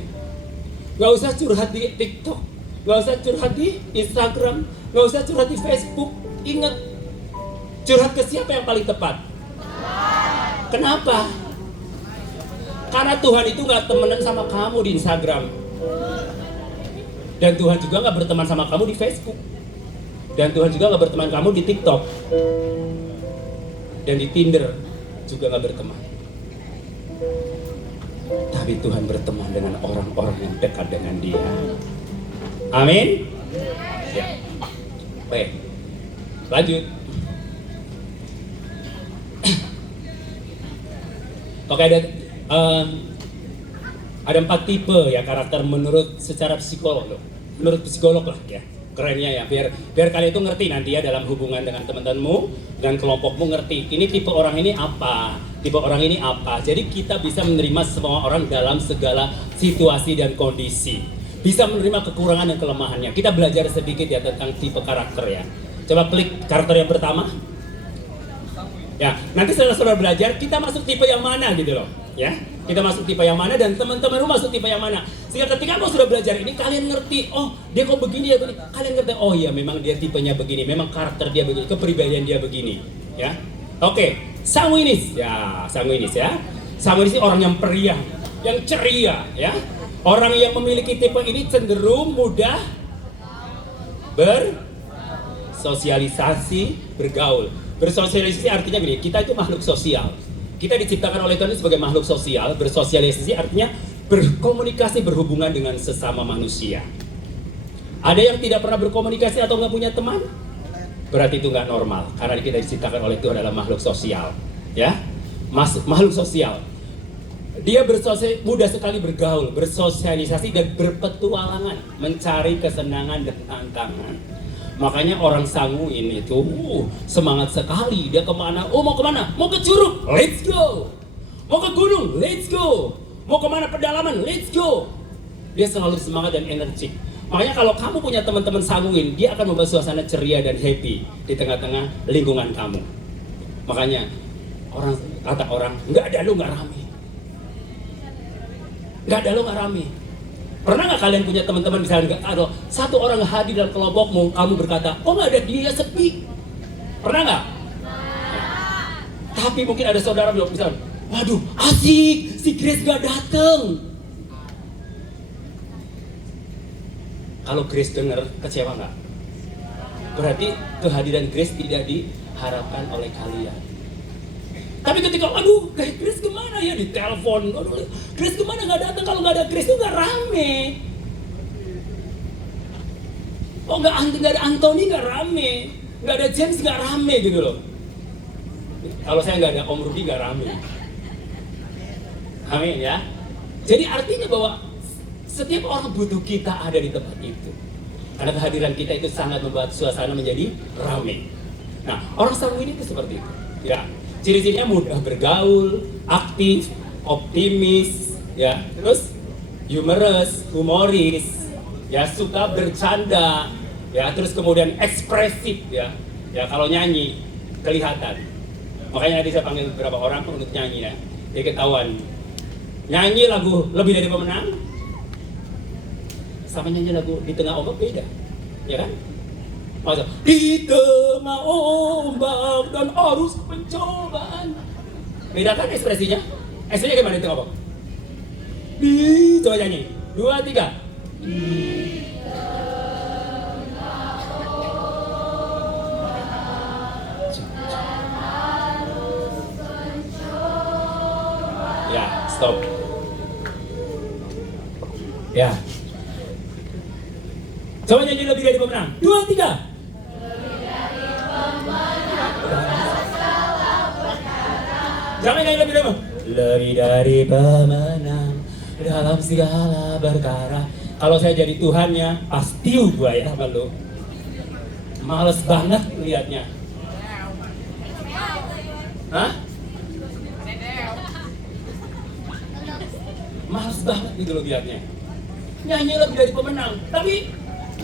nggak usah curhat di TikTok, nggak usah curhat di Instagram, nggak usah curhat di Facebook. Ingat, curhat ke siapa yang paling tepat? Kenapa? Karena Tuhan itu nggak temenan sama kamu di Instagram, dan Tuhan juga nggak berteman sama kamu di Facebook. Dan Tuhan juga gak berteman kamu di TikTok. Dan di Tinder juga gak berteman. Tapi Tuhan berteman dengan orang-orang yang dekat dengan Dia. Amin. Ya. Baik. Lanjut. Oke, ada 4 tipe ya karakter menurut secara psikolog. Menurut psikolog lah ya. Kerennya ya, biar kalian itu ngerti nanti ya dalam hubungan dengan teman-temanmu dan kelompokmu, ngerti ini tipe orang ini apa, tipe orang ini apa. Jadi kita bisa menerima semua orang dalam segala situasi dan kondisi, bisa menerima kekurangan dan kelemahannya. Kita belajar sedikit ya tentang tipe karakter ya. Coba klik karakter yang pertama ya, nanti setelah saudara belajar kita masuk tipe yang mana gitu loh ya. Kita masuk tipe yang mana dan teman-temanmu masuk tipe yang mana. Sehingga ketika kamu sudah belajar ini, kalian ngerti, oh dia kok begini ya begini. Kalian ngerti, oh iya memang dia tipenya begini, memang karakter dia begini, kepribadian dia begini. Ya, oke, sanguinis ya, sanguinis ya. Sanguinis ini orang yang periang, yang ceria ya. Orang yang memiliki tipe ini cenderung mudah bersosialisasi, bergaul. Bersosialisasi artinya gini, kita itu makhluk sosial. Kita diciptakan oleh Tuhan sebagai makhluk sosial. Bersosialisasi artinya berkomunikasi, berhubungan dengan sesama manusia. Ada yang tidak pernah berkomunikasi atau nggak punya teman? Berarti itu nggak normal. Karena kita diciptakan oleh Tuhan adalah makhluk sosial. Ya, makhluk sosial. Dia mudah sekali bergaul, bersosialisasi dan berpetualangan, mencari kesenangan dan tantangan. Makanya orang Sanguin itu semangat sekali. Dia kemana? Oh, mau kemana? Mau ke Curug? Let's go. Mau ke gunung? Let's go. Mau kemana pedalaman? Let's go. Dia selalu semangat dan energik. Makanya kalau kamu punya teman-teman Sanguin, dia akan membuat suasana ceria dan happy di tengah-tengah lingkungan kamu. Makanya kata orang, nggak ada lu nggak rame. Nggak ada lo nggak rame. Pernah nggak kalian punya teman-teman misalnya ada satu orang hadir dalam kelompokmu, kamu berkata, oh nggak ada dia, sepi. Pernah nggak? Nah, tapi mungkin ada saudara bilang misalnya, waduh asik, si Grace nggak dateng. Kalau Grace denger, kecewa nggak? Berarti kehadiran Grace tidak diharapkan oleh kalian. Tapi ketika, aduh, Grace kemana ya, di telepon, aduh, Grace kemana nggak datang, kalau nggak ada Grace itu nggak rame. Oh nggak ada Anthony nggak rame, nggak ada James nggak rame gitu loh. Kalau saya nggak ada Om Rudy nggak rame. Amin ya. Jadi artinya bahwa setiap orang butuh kita ada di tempat itu. Karena kehadiran kita itu sangat membuat suasana menjadi rame. Nah, orang Sanguin itu seperti itu. Ya. Ciri-cirinya mudah bergaul, aktif, optimis, ya, terus humoris, ya, suka bercanda, ya, terus kemudian ekspresif, ya, kalau nyanyi kelihatan. Makanya tadi saya panggil beberapa orang untuk nyanyi, ya, jadi ketahuan. Nyanyi lagu lebih dari pemenang, sama nyanyi lagu di tengah ombak beda, ya kan? Masa di tengah ombak dan arus pencobaan. Beda kan ekspresinya? Ekspresinya gimana di tengah ombak? Coba nyanyi. 2, 3. Ya, stop. Ya. Coba nyanyi lebih dari pemenang. 2, 3. Jangan nyanyi lebih dari pemenang. Lebih dari pemenang dalam segala perkara. Kalau saya jadi Tuhannya, pasti gua ya sama lu. Males banget liatnya. Hah? Males banget gitu lo liatnya. Nyanyi lebih dari pemenang, tapi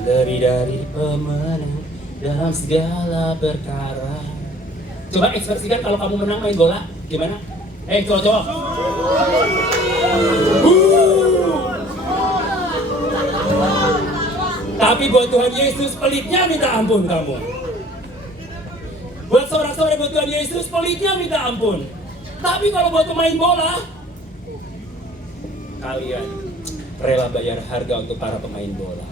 lebih dari pemenang dalam segala perkara. Coba ekspresikan kalau kamu menang main bola, gimana? Cowok-cowok. Tapi buat Tuhan Yesus pelitnya minta ampun kamu. Buat sorak-sorai buat Tuhan Yesus pelitnya minta ampun. Tapi kalau buat pemain bola, kalian rela bayar harga untuk para pemain bola.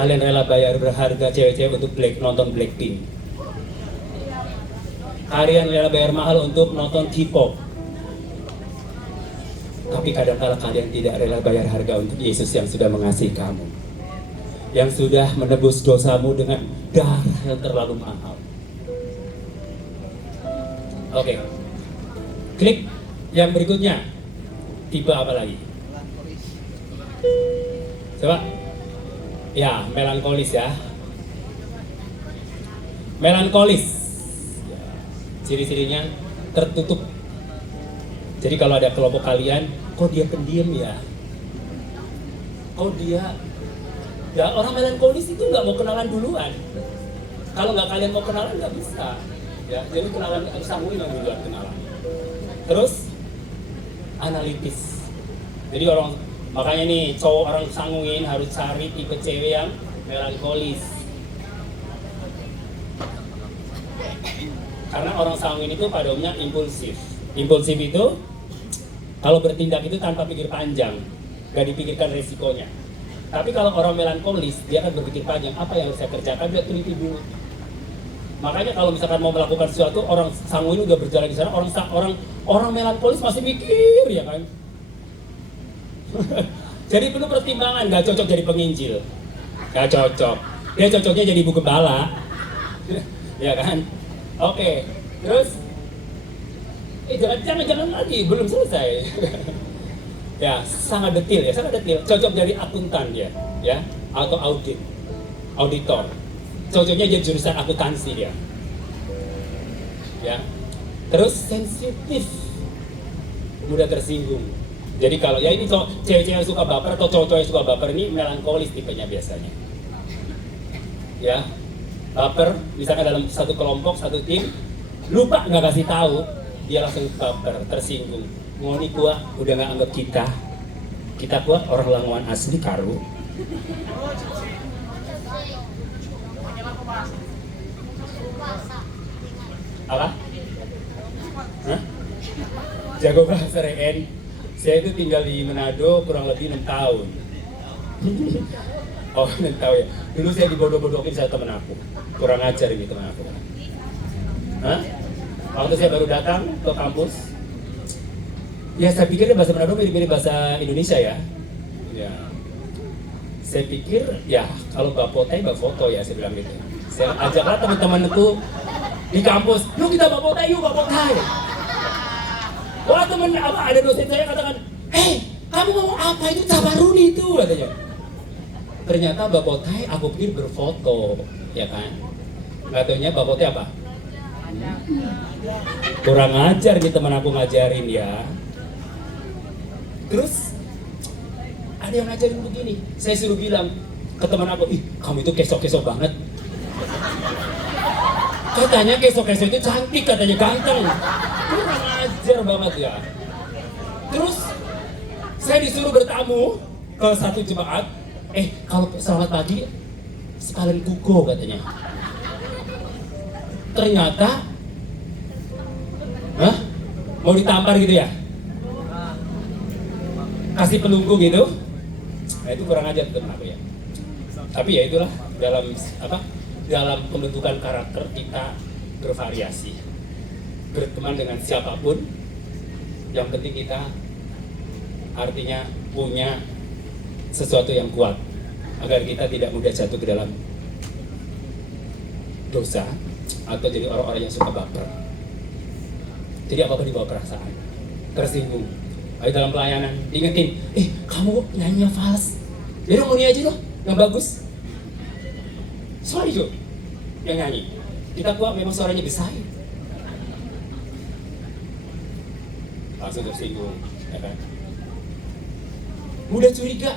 Kalian rela bayar berharga cewek-cewek untuk nonton Blackpink. Kalian rela bayar mahal untuk nonton K-pop. Tapi kadang-kala kalian tidak rela bayar harga untuk Yesus yang sudah mengasihi kamu. Yang sudah menebus dosamu dengan darah yang terlalu mahal. Oke. Klik yang berikutnya. Tipe apa lagi? Coba. Ya, melankolis ya. Melankolis. Ciri-cirinya tertutup. Jadi kalau ada kelompok kalian, kok dia pendiam ya? Kok dia... Ya orang melankolis itu nggak mau kenalan duluan. Kalau nggak kalian mau kenalan nggak bisa. Ya, jadi kenalan Sanguin yang duluan kenalan. Terus analitis. Jadi makanya nih cowok orang Sanguin harus cari tipe cewek yang melankolis. Karena orang Sanguin itu pada umumnya impulsif. Impulsif itu kalau bertindak itu tanpa pikir panjang, gak dipikirkan resikonya. Tapi kalau orang melankolis, dia akan berpikir panjang, apa yang harus saya kerjakan, dia teliti dulu. Makanya kalau misalkan mau melakukan sesuatu, orang Sanguin udah berjalan di sana, orang melankolis masih mikir, ya kan? Jadi perlu pertimbangan, gak cocok jadi penginjil. Gak cocok. Dia cocoknya jadi ibu gembala. Ya kan? Oke, terus Jangan lagi, belum selesai. Ya, sangat detail ya, sangat detail. Cocok dari akuntan dia, ya, atau auditor. Cocoknya jadi jurusan akuntansi dia. Ya. Terus sensitif, mudah tersinggung. Jadi kalau ya ini cewek-cewek yang suka baper atau cowok-cowok yang suka baper ini melankolis tipenya biasanya. Ya, baper, misalkan dalam satu kelompok, satu tim, lupa nggak kasih tahu, dia langsung baper, tersinggung. Ngoni gua udah nggak anggap kita gua orang Languan asli karu. Apa? Hah? Jago bahasa Reen. Saya itu tinggal di Manado kurang lebih 6 tahun. Oh, 6 tahun ya. Dulu saya dibodoh-bodohin sama temen aku. Kurang ajar ini temen aku. Hah? Waktu saya baru datang ke kampus, ya saya pikir bahasa Manado mirip-mirip bahasa Indonesia ya. Ya. Saya pikir ya kalau bapotai bafoto ya saya bilang gitu. Saya ajaklah teman-temanku di kampus, yuk kita bapotai yuk bapotai. Wah temen apa ada dosen saya katakan, kamu ngomong apa itu Cabaruni itu katanya. Ternyata bapotai aku pikir berfoto, ya kan? Nggak taunya bapotai apa? Kurang ajar nih teman aku ngajarin ya. Terus ada yang ngajarin begini, saya suruh bilang ke teman aku, kamu itu kesok-kesok banget. Katanya kesok-kesok itu cantik, katanya ganteng. Kurang ajar banget ya. Terus saya disuruh bertamu ke satu jemaat. Kalau selamat pagi sekalian kuko katanya. Ternyata mau ditampar gitu ya? Kasih penunggu gitu? Nah, itu kurang ajar teman aku ya. Tapi ya itulah dalam pembentukan karakter kita bervariasi, berteman dengan siapapun. Yang penting kita artinya punya sesuatu yang kuat agar kita tidak mudah jatuh ke dalam dosa atau jadi orang-orang yang suka baper. Jadi apa-apa dibawa perasaan, tersinggung. Ayo dalam pelayanan ingetin, kamu nyanyinya fals, jadi mau nyanyi aja loh yang bagus. Sorry Jo, yang nyanyi. Kita kuat memang suaranya besar. Langsung tersinggung, ya kan? Mudah curiga,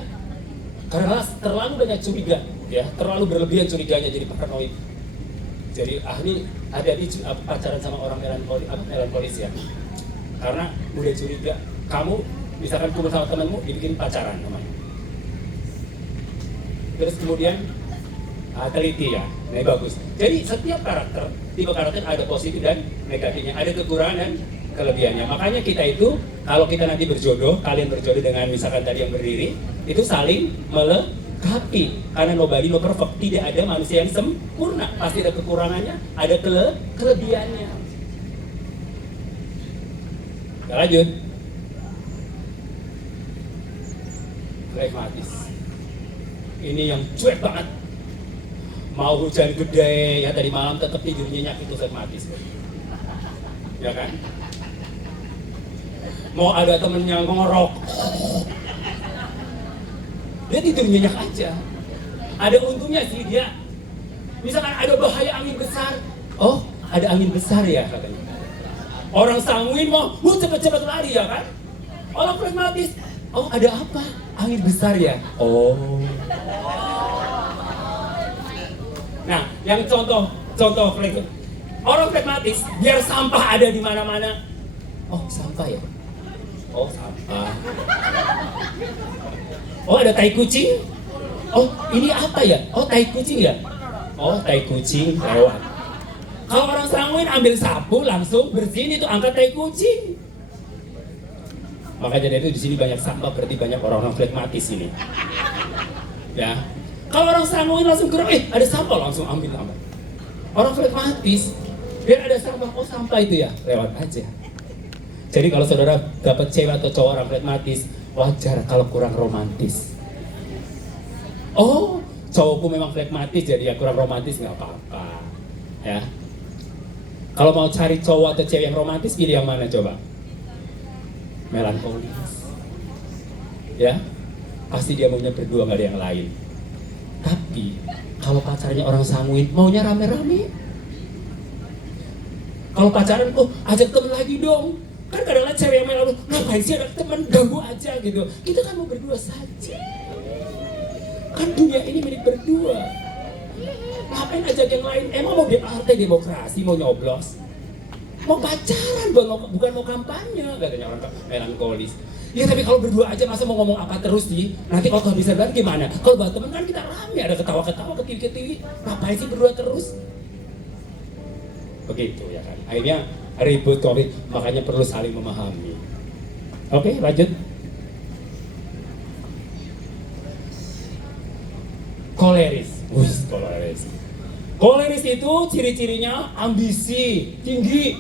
karena terlalu banyak curiga, ya, terlalu berlebihan curiganya jadi paranoid. Jadi ini hati-hati pacaran sama orang melankolis ya, karena mudah curiga. Kamu misalkan kumpul sama temanmu dibikin pacaran namanya. Terus kemudian teliti ya, nah bagus. Jadi setiap tipe karakter ada positif dan negatifnya, ada kekurangan dan kelebihannya. Makanya kita itu, kalau kita nanti berjodoh, kalian berjodoh dengan misalkan tadi yang berdiri, itu saling melengkapi. Karena nobody no perfect, tidak ada manusia yang sempurna. Pasti ada kekurangannya, ada kelebihannya. Kita lanjut. Pragmatis. Ini yang cuek banget. Mau hujan gede, ya tadi malam tetap tidur nyenyak, itu pragmatis. Ya kan? Mau ada temen yang ngorok, dia tidur nyenyak aja. Ada untungnya sih dia. Misalkan ada bahaya angin besar, ada angin besar ya katanya. Orang sanguin mau cepet-cepet lari ya kan. Orang pragmatis, ada apa? Angin besar ya. Nah, yang contoh orang pragmatis biar sampah ada di mana-mana. Sampah ya. Sampah. Ada tai kucing. Ini apa ya? Tai kucing ya. Tai kucing lewat. Kalau orang sanguin ambil sapu langsung bersihin itu, angkat tai kucing. Makanya dari itu di sini banyak sampah, berarti banyak orang-orang pragmatis ini. Ya. Kalau orang sanguin langsung gerak, ada sampah langsung ambil. Orang pragmatis biar ada sampah, sampah itu ya, lewat aja. Jadi kalau saudara dapat cewek atau cowok orang pragmatis, wajar kalau kurang romantis. Cowokku memang pragmatis, jadi ya kurang romantis nggak apa-apa, ya. Kalau mau cari cowok atau cewek yang romantis, pilih yang mana coba? Melankolis. Ya, pasti dia maunya berdua, gak ada yang lain. Tapi kalau pacarnya orang sanguin, maunya rame-rame. Kalau pacaran, oh ajak temen lagi dong. Kan kadang-kadang cewek yang melankolis, ngapain sih ada temen, ganggu aja gitu. Kita kan mau berdua saja. Kan dunia ini milik berdua. Ngapain ajak yang lain? Emang mau di partai demokrasi, mau nyoblos? Mau pacaran, bukan mau kampanye, katanya orang melankolis. Ya tapi kalau berdua aja masa mau ngomong apa terus sih? Nanti kalau kehabisan bahan gimana? Kalau buat temen kan kita rame, ada ketawa-ketawa, ketiwi-ketiwi. Ngapain sih berdua terus? Begitu ya kan. Akhirnya ribut konflik, makanya perlu saling memahami. Oke, lanjut. Koleris. Koleris. Koleris itu ciri-cirinya ambisi tinggi.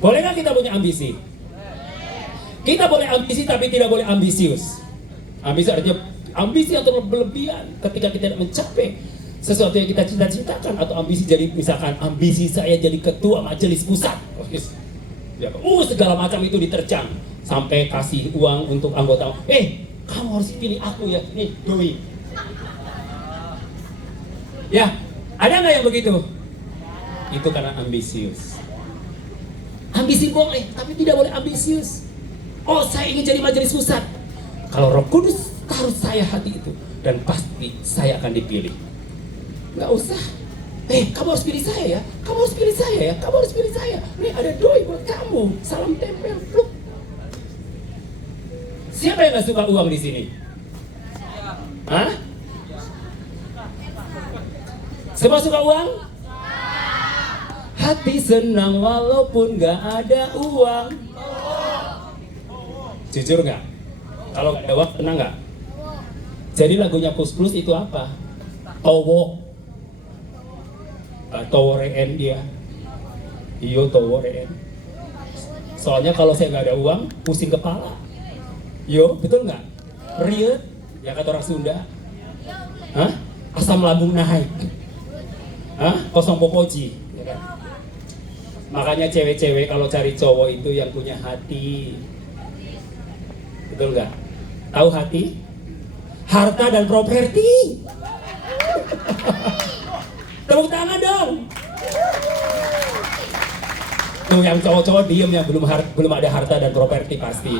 Boleh nggak kita punya ambisi? Kita boleh ambisi tapi tidak boleh ambisius. Ambisi artinya ambisi yang terlalu berlebihan ketika kita tidak mencapai sesuatu yang kita cita-citakan, atau ambisi jadi misalkan ambisi saya jadi ketua majelis pusat. Ya, segala macam itu diterjang sampai kasih uang untuk anggota. Kamu harus pilih aku ya, nih doi. Ya, ada nggak yang begitu? Itu karena ambisius. Ambisi boleh, tapi tidak boleh ambisius. Oh, saya ingin jadi majelis pusat. Kalau Roh Kudus taruh saya hati itu, dan pasti saya akan dipilih. Nggak usah. Kamu harus pilih saya ya. Kamu harus pilih saya ya. Kamu harus pilih saya. Nih ada doi buat kamu. Salam tempel. Pluk. Siapa yang nggak suka uang di sini? Hah? Semua suka uang? Hati senang walaupun nggak ada uang. Jujur nggak? Kalau nggak ada uang tenang nggak? Jadi lagunya Kus Plus itu apa? Towo. Towo reen dia. Iyo towo reen. Soalnya kalau saya nggak ada uang, pusing kepala. Yo, betul nggak? Riet, ya kata orang Sunda. Hah? Asam lambung naik. Hah? Kosong popoji. Ya kan? Makanya cewek-cewek kalau cari cowok itu yang punya hati. Betul nggak? Tahu hati? Harta dan properti. Tepuk tangan dong. Tuh yang cowok-cowok diem, yang belum ada harta dan properti pasti.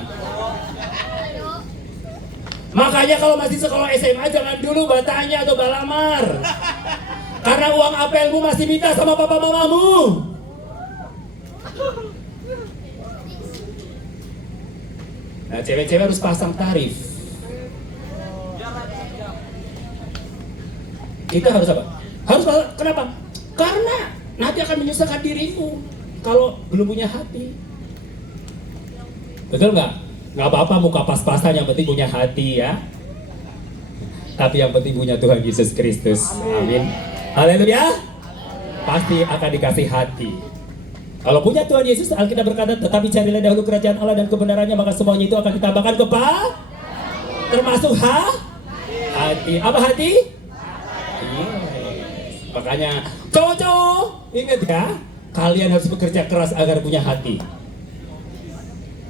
Makanya kalau masih sekolah SMA jangan dulu batanya atau balamar. Karena uang apelmu masih minta sama papa mamamu. Nah, cewek-cewek harus pasang tarif. Kita harus apa? Harus pasang. Kenapa? Karena nanti akan menyusahkan dirimu kalau belum punya hati. Betul nggak? Nggak apa-apa muka pas-pasan, yang penting punya hati ya. Tapi yang penting punya Tuhan Yesus Kristus. Amin. Haleluya. Pasti akan dikasih hati. Kalau punya Tuhan Yesus, Alkitab berkata, tetapi carilah dahulu kerajaan Allah dan kebenarannya, maka semuanya itu akan ditambahkan termasuk hati. Apa hati? Yes. Makanya cowok-cowok ingat ya, kalian harus bekerja keras agar punya hati.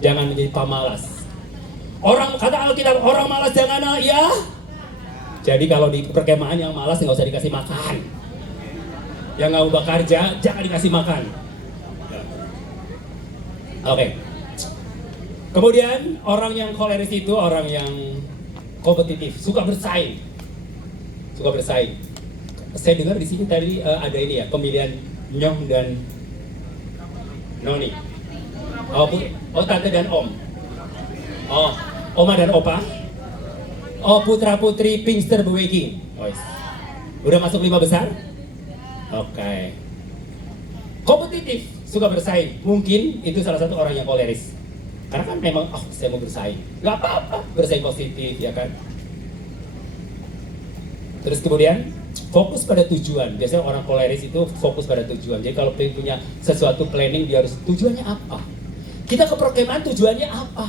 Jangan menjadi pemalas. Orang kata Alkitab, orang malas jangan ya. Jadi kalau di perkemahan yang malas nggak usah dikasih makan. Yang nggak mau bekerja jangan dikasih makan. Oke. Kemudian orang yang koleris itu orang yang kompetitif, suka bersaing. Saya dengar di sini tadi ada ini ya, pemilihan Nyong dan Noni. Oh, tante dan om. Oh, oma dan opa. Oh, putra putri Pinkster Beweging. Udah masuk 5 besar? Oke. Kompetitif, suka bersaing. Mungkin itu salah satu orang yang koleris. Karena kan memang, saya mau bersaing. Gak apa-apa, bersaing positif ya kan. Terus kemudian fokus pada tujuan. Biasanya orang koleris itu fokus pada tujuan. Jadi kalau punya sesuatu planning, dia harus tujuannya apa. Kita ke perkemahan tujuannya apa.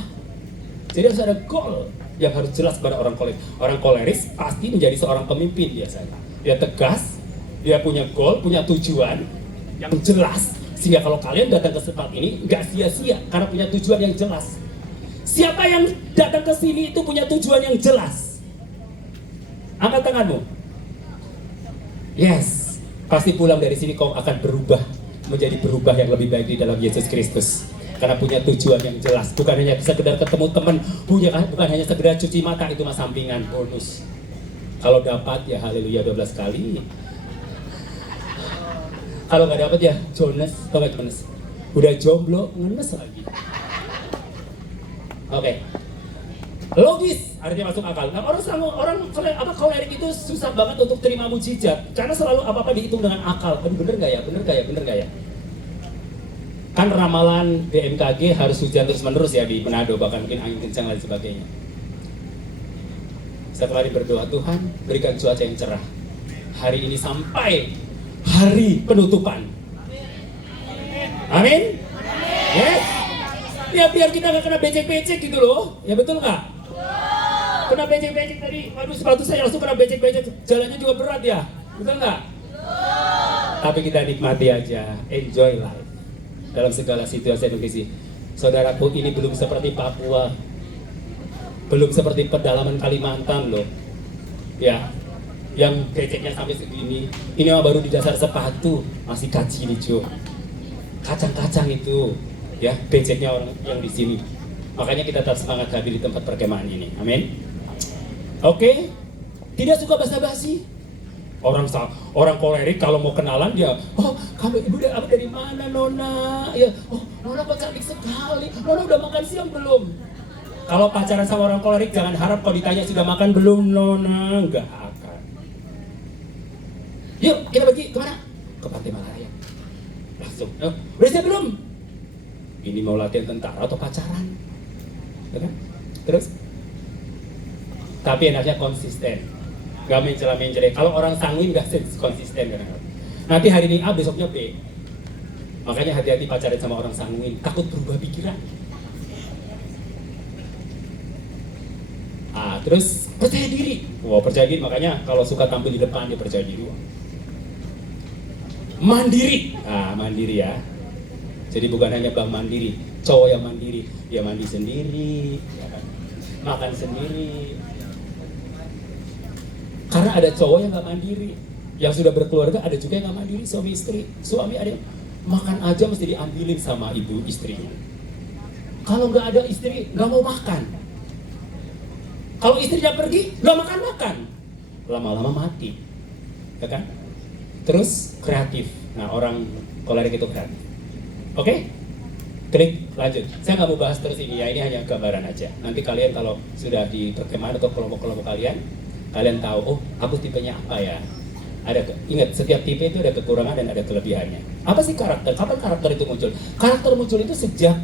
Jadi harus ada goal yang harus jelas pada orang koleris. Orang koleris pasti menjadi seorang pemimpin biasanya. Dia tegas, dia punya goal, punya tujuan yang jelas, Sehingga kalau kalian datang ke tempat ini nggak sia-sia karena punya tujuan yang jelas. Siapa yang datang ke sini itu punya tujuan yang jelas? Angkat tanganmu. Yes, pasti pulang dari sini kau akan berubah menjadi berubah yang lebih baik di dalam Yesus Kristus. Karena punya tujuan yang jelas, bukan hanya sekedar ketemu teman, bukan hanya sekedar cuci mata, itu mah sampingan, bonus. Kalau dapat ya haleluya 12 kali. Kalau nggak dapat ya Jonas, atau nggak Jonas, udah jomblo ngenes lagi. Oke. Logis, artinya masuk akal. Nah, kolerik itu susah banget untuk terima mujizat karena selalu apa-apa dihitung dengan akal. Bener nggak ya? Bener nggak ya? Kan ramalan BMKG harus hujan terus-menerus ya di Manado, bahkan mungkin angin kencang dan sebagainya. Setelah berdoa, Tuhan berikan cuaca yang cerah hari ini sampai hari penutupan. Amin. Yes. Ya biar kita nggak kena becek-becek gitu loh. Ya betul nggak? Kena becek-becek tadi. Waduh, sepatu saya langsung kena becek-becek. Jalannya juga berat ya. Betul nggak? Tapi kita nikmati aja. Enjoy life. Dalam segala situasi dan kondisi. Saudaraku, ini belum seperti Papua. Belum seperti pedalaman Kalimantan loh. Ya. Yang beceknya sampai segini. Ini mah baru di dasar sepatu. Masih kaci nih, Jo. Kacang-kacang itu. Ya, beceknya orang yang di sini. Makanya kita tetap semangat hadir di tempat perkemahan ini. Amin. Oke. Tidak suka basa-basi. Orang kolerik kalau mau kenalan dia, oh kamu ibu dari mana Nona? Ya, oh Nona kok cantik sekali. Nona udah makan siang belum? Kalau pacaran sama orang kolerik jangan harap kau ditanya sudah makan belum Nona, nggak akan. Yuk kita pergi kemana? Ke Pantai Malaya. Langsung. Udah siap belum? Ini mau latihan tentara atau pacaran? Ya kan? Terus? Tapi enaknya konsisten. Gak mencela-mencela. Kalau orang sanguin gak konsisten kan? Nanti hari ini A, besoknya B. Makanya hati-hati pacaran sama orang sanguin. Takut berubah pikiran. Terus percaya diri. Wah, percaya diri makanya kalau suka tampil di depan dia percaya diri. Mandiri. Mandiri ya. Jadi bukan hanya bang mandiri, cowok yang mandiri. Dia mandi sendiri, ya kan? Makan sendiri. Karena ada cowok yang gak mandiri, yang sudah berkeluarga, ada juga yang gak mandiri, suami istri. Suami ada yang makan aja mesti diambilin sama ibu istrinya. Kalau gak ada istri, gak mau makan. Kalau istrinya pergi, gak makan-makan. Lama-lama mati. Ya kan? Terus kreatif. Nah, orang kolerik itu kreatif. Oke? Klik, lanjut. Saya nggak mau bahas terus ini ya, ini hanya gambaran aja. Nanti kalian kalau sudah di perkemahan atau kelompok-kelompok kalian tahu, oh aku tipenya apa ya. Ingat, setiap tipe itu ada kekurangan dan ada kelebihannya. Apa sih karakter? Kapan karakter itu muncul? Karakter muncul itu sejak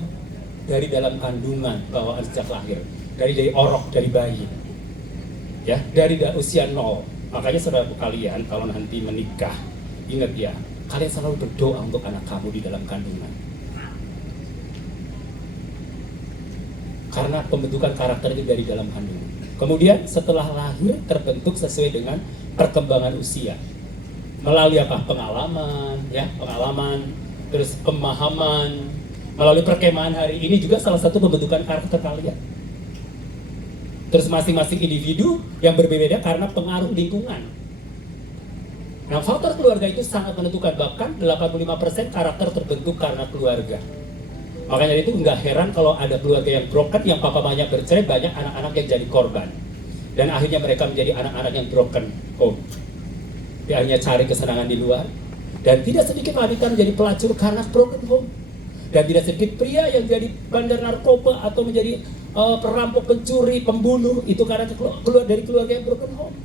dari dalam kandungan, bawaan sejak lahir. Dari orok, dari bayi. Ya, dari usia 0. Makanya saudaraku kalian, kalau nanti menikah, ingat ya, kalian selalu berdoa untuk anak kamu di dalam kandungan. Karena pembentukan karakter itu dari dalam kandungan. Kemudian setelah lahir terbentuk sesuai dengan perkembangan usia. Melalui apa? Pengalaman, terus pemahaman. Melalui perkemahan hari ini juga salah satu pembentukan karakter kalian. Terus masing-masing individu yang berbeda karena pengaruh lingkungan. Nah, faktor keluarga itu sangat menentukan, bahkan 85% karakter terbentuk karena keluarga. Makanya itu nggak heran kalau ada keluarga yang broken, yang papa banyak bercerai, banyak anak-anak yang jadi korban. Dan akhirnya mereka menjadi anak-anak yang broken home. Dia hanya cari kesenangan di luar. Dan tidak sedikit wanita menjadi pelacur karena broken home. Dan tidak sedikit pria yang jadi bandar narkoba atau menjadi perampok, pencuri, pembunuh. Itu karena keluar dari keluarga yang broken home.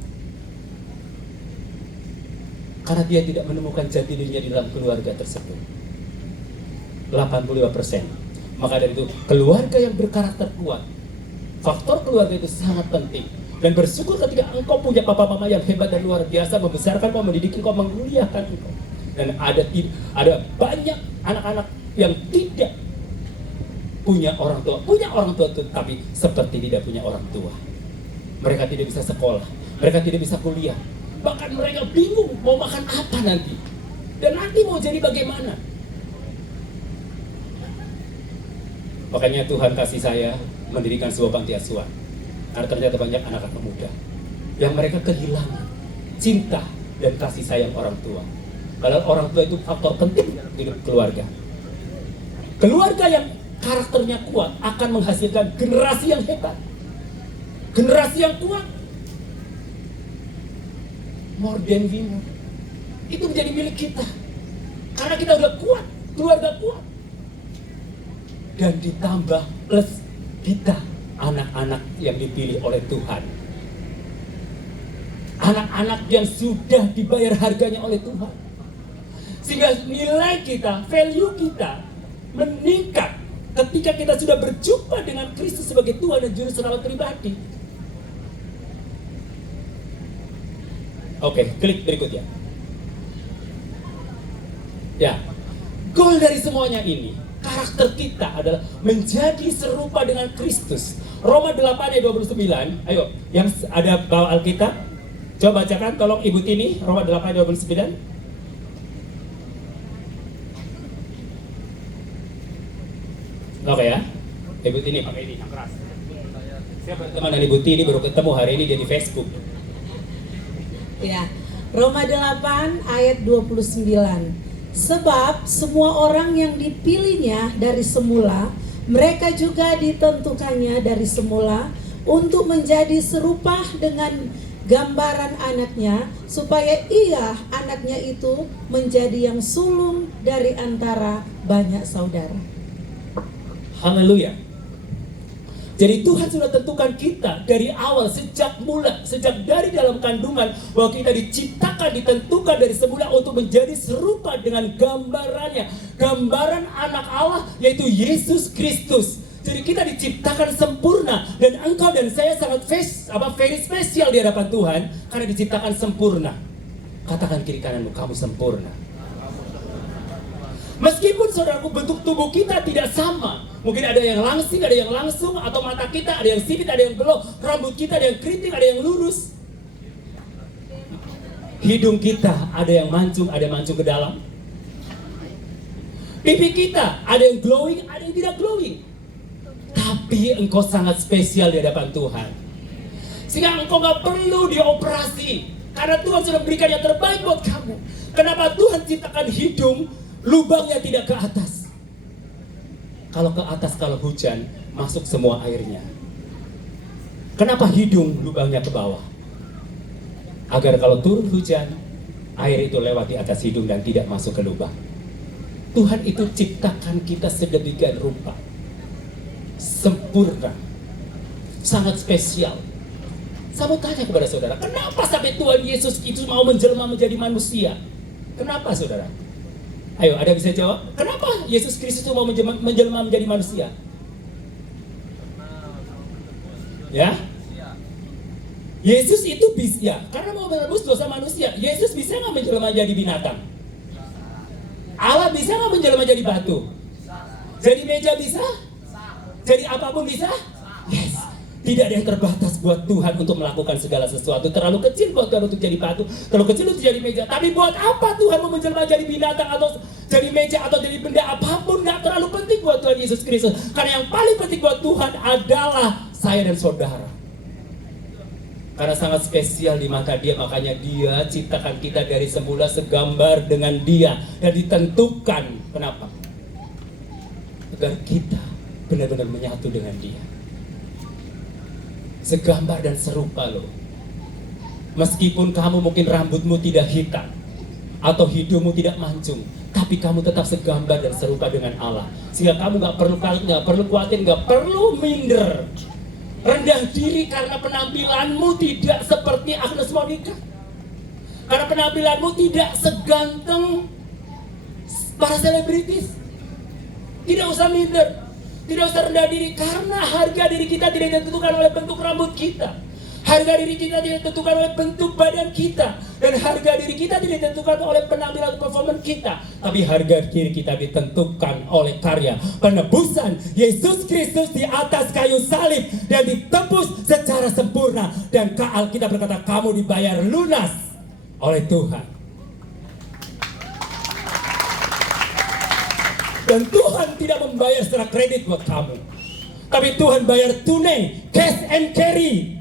Karena dia tidak menemukan jati dirinya di dalam keluarga tersebut. 85%. Maka dari itu, keluarga yang berkarakter kuat, faktor keluarga itu sangat penting. Dan bersyukur ketika engkau punya papa mama yang hebat dan luar biasa, membesarkan kau, mendidik kau, menguliakan engkau. Dan ada banyak anak-anak yang tidak punya orang tua tapi seperti tidak punya orang tua. Mereka tidak bisa sekolah, mereka tidak bisa kuliah. Bahkan mereka bingung mau makan apa nanti. Dan nanti mau jadi bagaimana. Makanya Tuhan kasih saya mendirikan sebuah panti asuhan. Karena ternyata banyak anak-anak muda yang mereka kehilangan cinta dan kasih sayang orang tua. Padahal orang tua itu faktor penting dalam hidup keluarga. Keluarga yang karakternya kuat akan menghasilkan generasi yang hebat. Generasi yang kuat. More than we know. Itu menjadi milik kita. Karena kita udah kuat, keluarga kuat. Dan ditambah plus kita, anak-anak yang dipilih oleh Tuhan. Anak-anak yang sudah dibayar harganya oleh Tuhan. Sehingga nilai kita, value kita meningkat ketika kita sudah berjumpa dengan Kristus sebagai Tuhan dan Juru Selamat pribadi. Oke, klik berikutnya. Ya, goal dari semuanya ini, karakter kita adalah menjadi serupa dengan Kristus. Roma 8 ayat 29, ayo, yang ada bawa Alkitab, coba bacakan, tolong Ibu Tini, Roma 8 ayat 29. Oke ya, Ibu Tini pakai ini yang keras. Saya berteman dengan Ibu Tini baru ketemu hari ini dia di Facebook. Ya, Roma 8 ayat 29. Sebab semua orang yang dipilihnya dari semula, mereka juga ditentukannya dari semula untuk menjadi serupa dengan gambaran anaknya, supaya ia, anaknya itu, menjadi yang sulung dari antara banyak saudara. Haleluya. Jadi Tuhan sudah tentukan kita dari awal, sejak mula, sejak dari dalam kandungan, bahwa kita diciptakan, ditentukan dari semula untuk menjadi serupa dengan gambarannya, gambaran anak Allah, yaitu Yesus Kristus. Jadi kita diciptakan sempurna, dan engkau dan saya sangat very spesial di hadapan Tuhan karena diciptakan sempurna. Katakan kiri kananmu, kamu sempurna. Meskipun saudaraku bentuk tubuh kita tidak sama, mungkin ada yang langsing, ada yang langsung, atau mata kita ada yang sipit, ada yang belok, rambut kita ada yang keriting, ada yang lurus, hidung kita ada yang mancung, ada yang mancung ke dalam, pipi kita ada yang glowing, ada yang tidak glowing. Tapi engkau sangat spesial di hadapan Tuhan, sehingga engkau gak perlu dioperasi, karena Tuhan sudah berikan yang terbaik buat kamu. Kenapa Tuhan ciptakan hidung, lubangnya tidak ke atas? Kalau ke atas, kalau hujan, masuk semua airnya. Kenapa hidung lubangnya ke bawah? Agar kalau turun hujan, air itu lewat di atas hidung dan tidak masuk ke lubang. Tuhan itu ciptakan kita sedemikian rupa, sempurna, sangat spesial. Saya mau tanya kepada saudara, kenapa sampai Tuhan Yesus itu mau menjelma menjadi manusia? Kenapa saudara? Ayo, ada yang bisa jawab? Kenapa Yesus Kristus itu mau menjelma menjadi manusia? Ya? Yesus itu bisa, karena mau menebus dosa manusia. Yesus bisa nggak menjelma jadi binatang? Allah bisa nggak menjelma jadi batu? Jadi meja bisa? Jadi apapun bisa? Yes. Tidak ada yang terbatas buat Tuhan untuk melakukan segala sesuatu. Terlalu kecil buat Tuhan untuk jadi batu, terlalu kecil untuk jadi meja. Tapi buat apa Tuhan mau menjelma jadi binatang atau jadi meja atau jadi benda apapun? Gak terlalu penting buat Tuhan Yesus Kristus. Karena yang paling penting buat Tuhan adalah saya dan saudara. Karena sangat spesial di mata Dia, makanya Dia ciptakan kita dari semula segambar dengan Dia dan ditentukan. Kenapa? Agar kita benar-benar menyatu dengan Dia. Segambar dan serupa loh. Meskipun kamu mungkin rambutmu tidak hitam atau hidungmu tidak mancung, tapi kamu tetap segambar dan serupa dengan Allah. Sehingga kamu gak perlu khawatir, gak perlu minder, rendah diri karena penampilanmu tidak seperti Agnes Monica, karena penampilanmu tidak seganteng para selebritis. Tidak usah minder, tidak usah rendah diri, karena harga diri kita tidak ditentukan oleh bentuk rambut kita. Harga diri kita tidak ditentukan oleh bentuk badan kita. Dan harga diri kita tidak ditentukan oleh penampilan performa kita. Tapi harga diri kita ditentukan oleh karya penebusan Yesus Kristus di atas kayu salib dan ditebus secara sempurna. Dan Alkitab berkata, kamu dibayar lunas oleh Tuhan. Dan Tuhan tidak membayar secara kredit buat kamu, tapi Tuhan bayar tunai, cash and carry.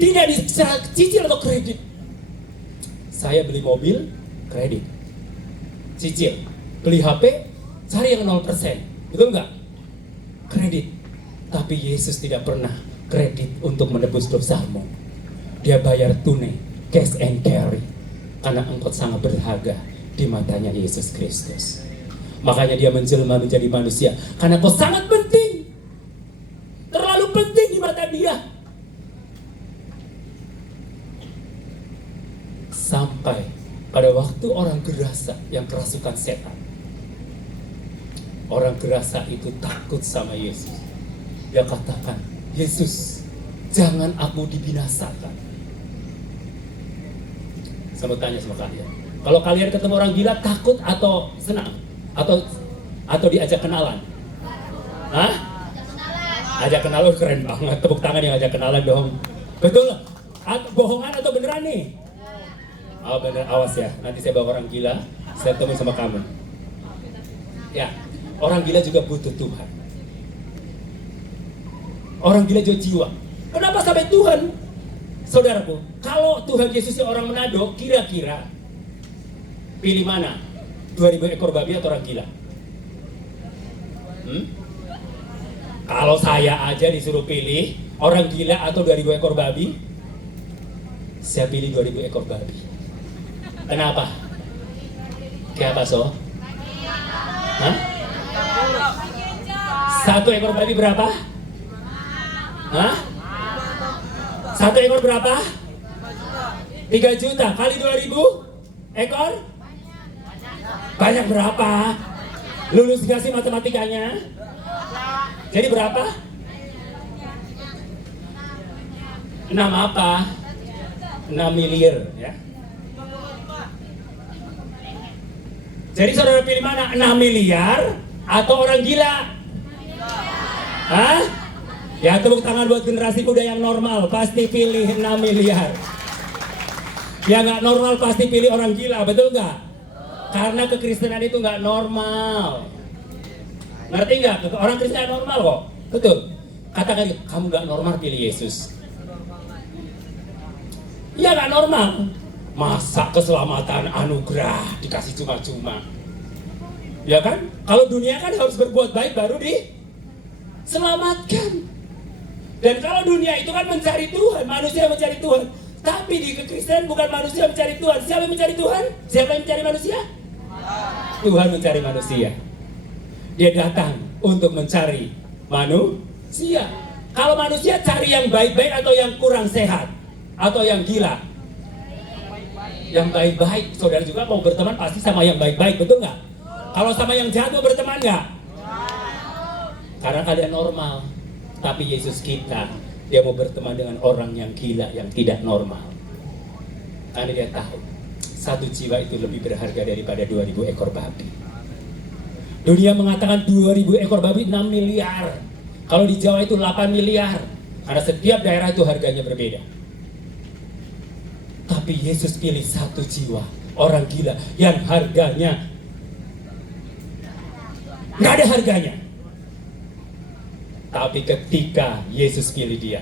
Tidak secara cicil atau kredit. Saya beli mobil, kredit, cicil. Beli HP, cari yang 0%, betul nggak? Kredit. Tapi Yesus tidak pernah kredit untuk menebus dosamu. Dia bayar tunai, cash and carry, karena engkau sangat berharga di matanya Yesus Kristus. Makanya dia menjelma menjadi manusia, karena kau sangat penting, terlalu penting di mata dia. Sampai pada waktu orang gerasa yang kerasukan setan, orang gerasa itu takut sama Yesus. Dia katakan, Yesus, jangan aku dibinasakan. Saya mau tanya sama kalian, kalau kalian ketemu orang gila, takut atau senang? Atau diajak kenalan? Hah? Ajak kenalan, keren banget. Tepuk tangan yang ajak kenalan dong. Betul? Bohongan atau beneran nih? Oh bener, awas ya. Nanti saya bawa orang gila, saya ketemu sama kamu. Ya, orang gila juga butuh Tuhan. Orang gila juga jiwa. Kenapa sampai Tuhan? Saudaraku, kalau Tuhan Yesusnya orang Manado, kira-kira pilih mana? 2000 ekor babi atau orang gila? Kalau saya aja disuruh pilih orang gila atau 2000 ekor babi, saya pilih 2000 ekor babi. Kenapa? Kenapa so? Hah? 1 ekor babi berapa? Hah? 1 ekor berapa? 3 juta kali 2000 ekor? Banyak berapa? Lulus gak sih matematikanya? Jadi berapa? 6 apa? 6 miliar ya. Jadi saudara pilih mana? 6 miliar atau orang gila? Hah? Ya tepuk tangan buat generasi muda yang normal, pasti pilih 6 miliar. Yang nggak normal pasti pilih orang gila, betul nggak? Karena kekristenan itu nggak normal. Ngerti nggak? Orang Kristen normal kok, betul. Katakan kamu nggak normal, pilih Yesus. Ya nggak normal. Masa keselamatan anugerah dikasih cuma-cuma? Ya kan? Kalau dunia kan harus berbuat baik baru diselamatkan. Dan kalau dunia itu kan mencari Tuhan, manusia mencari Tuhan. Tapi di kekristenan bukan manusia mencari Tuhan. Siapa yang mencari Tuhan? Siapa yang mencari manusia? Tuhan mencari manusia. Dia datang untuk mencari manusia. Kalau manusia cari yang baik-baik atau yang kurang sehat? Atau yang gila? Yang baik-baik, saudara juga mau berteman pasti sama yang baik-baik, betul nggak? Kalau sama yang jahat mau berteman nggak? Karena kalian normal. Tapi Yesus kita, dia mau berteman dengan orang yang gila, yang tidak normal. Karena dia tahu, 1 jiwa itu lebih berharga daripada 2000 ekor babi. Dunia mengatakan 2000 ekor babi 6 miliar. Kalau di Jawa itu 8 miliar. Karena setiap daerah itu harganya berbeda. Tapi Yesus pilih 1 jiwa, orang gila yang harganya nggak ada harganya. Tapi ketika Yesus pilih dia,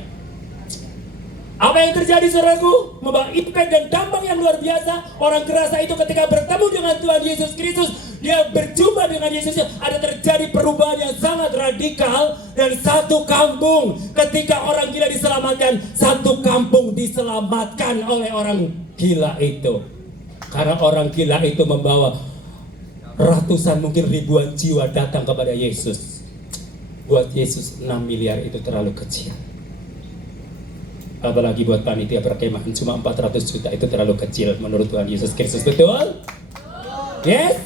apa yang terjadi saudaraku? Membawa impact dan dampak yang luar biasa. Orang gerasa itu ketika bertemu dengan Tuhan Yesus Kristus, dia berjumpa dengan Yesus, ada terjadi perubahan yang sangat radikal. Dan 1 kampung, ketika orang gila diselamatkan, 1 kampung diselamatkan oleh orang gila itu. Karena orang gila itu membawa ratusan, mungkin ribuan jiwa datang kepada Yesus. Buat Yesus 6 miliar itu terlalu kecil. Apalagi buat panitia perkemahan cuma 400 juta itu terlalu kecil menurut Tuhan Yesus Kristus, betul? Yes?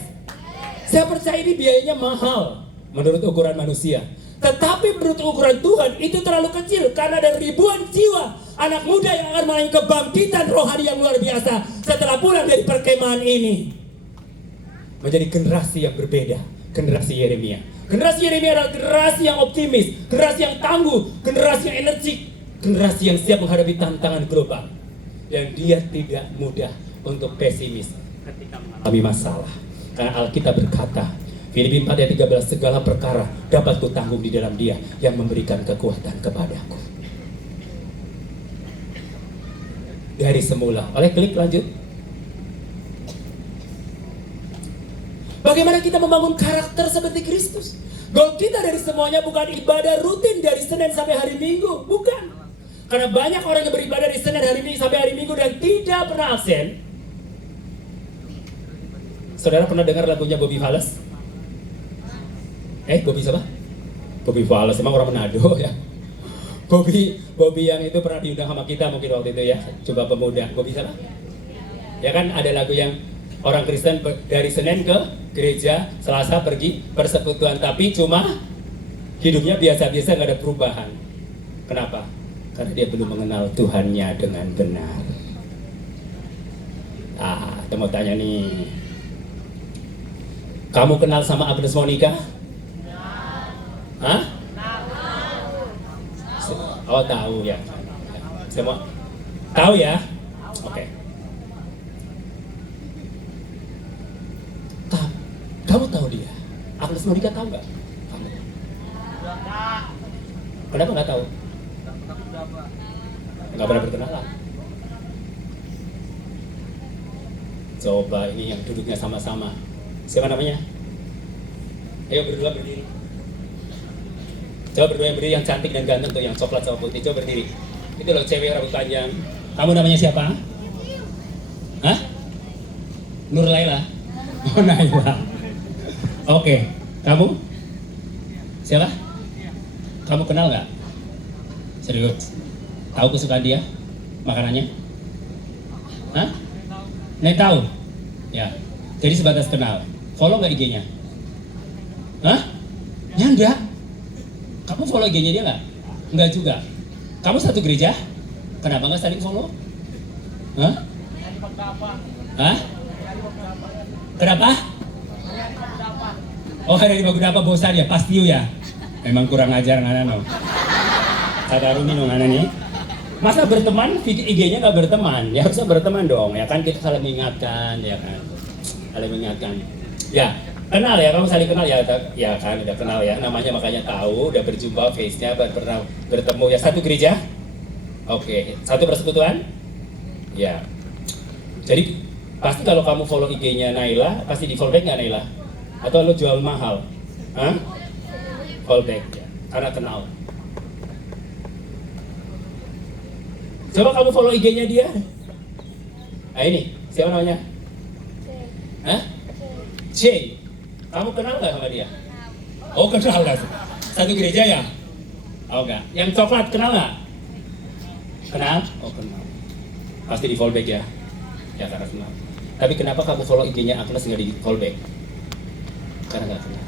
Saya percaya ini biayanya mahal menurut ukuran manusia. Tetapi menurut ukuran Tuhan itu terlalu kecil karena ada ribuan jiwa anak muda yang akan mengalami kebangkitan rohani yang luar biasa setelah pulang dari perkemahan ini. Menjadi generasi yang berbeda, generasi Yeremia. Generasi Yeremia adalah generasi yang optimis, generasi yang tangguh, generasi yang energik, generasi yang siap menghadapi tantangan global. Dan dia tidak mudah untuk pesimis ketika mengalami masalah. Karena Alkitab berkata, Filipi 4 ayat 13, segala perkara dapat kutanggung di dalam Dia yang memberikan kekuatan kepadaku. Dari semula. Oleh klik lanjut. Bagaimana kita membangun karakter seperti Kristus? Goal kita dari semuanya bukan ibadah rutin dari Senin sampai hari Minggu, bukan. Karena banyak orang yang beribadah dari Senin hari Minggu sampai hari Minggu dan tidak pernah absen. Saudara pernah dengar lagunya Bobby Wallace? Bobby siapa? Bobby Wallace, emang orang Manado ya. Bobby yang itu pernah diundang sama kita mungkin waktu itu ya. Coba pemuda, Bobby siapa? Ya kan ada lagu yang orang Kristen dari Senin ke gereja, Selasa pergi persekutuan, tapi cuma hidupnya biasa-biasa, nggak ada perubahan. Kenapa? Karena dia belum mengenal Tuhannya dengan benar. Kita mau tanya nih, kamu kenal sama Agnes Monica? Hah? Oh tahu ya. Semua tahu ya? Oke. Kamu tahu dia? Agnes Monica tahu nggak? Kamu? Kenapa nggak tahu? Nggak pernah berkenalan. Coba ini yang duduknya sama-sama. Siapa namanya? Ayo berdua berdiri. Coba berdua yang berdiri, yang cantik dan ganteng tuh, yang coklat sama putih. Coba berdiri. Itu loh cewek rambut panjang. Kamu namanya siapa? Hah? Nur Laila. Oh Naila. Oke, kamu? Siapa? Kamu kenal nggak? Serius? Tahu kesukaan dia? Makanannya? Hah? Nek tahu? Ya. Jadi sebatas kenal. Follow nggak IG-nya? Hah? Ya enggak. Kamu follow IG-nya dia nggak? Enggak juga. Kamu satu gereja? Kenapa nggak saling follow? Hah? Hah? Kenapa? Oh dari beberapa bosan ya, pasti ya. Memang kurang ajar ngana no. Sadarumi no ngana nih. Masa berteman, IG-nya nggak berteman? Ya harusnya berteman dong, ya kan kita saling mengingatkan, ya kan. Saling mengingatkan. Ya, kenal ya, kamu saling kenal ya, ya kan udah kenal ya. Namanya makanya tahu, udah berjumpa face-nya, pernah bertemu ya, satu gereja. Oke, satu persekutuan. Ya. Jadi pasti kalau kamu follow IG-nya Naila, pasti di follow back nggak Naila? Atau lo jual mahal? Hah? Fallback ya, karena kenal. Coba kamu follow IG-nya dia. Nah ini, siapa namanya? Hah? C. Kamu kenal nggak sama dia? Oh kenal nggak? Satu gereja ya? Oh enggak. Yang coklat kenal nggak? Kenal? Oh kenal. Pasti di fallback ya? Ya karena kenal. Tapi kenapa kamu follow IG-nya Agnes nggak di fallback? Karena nggak kenal.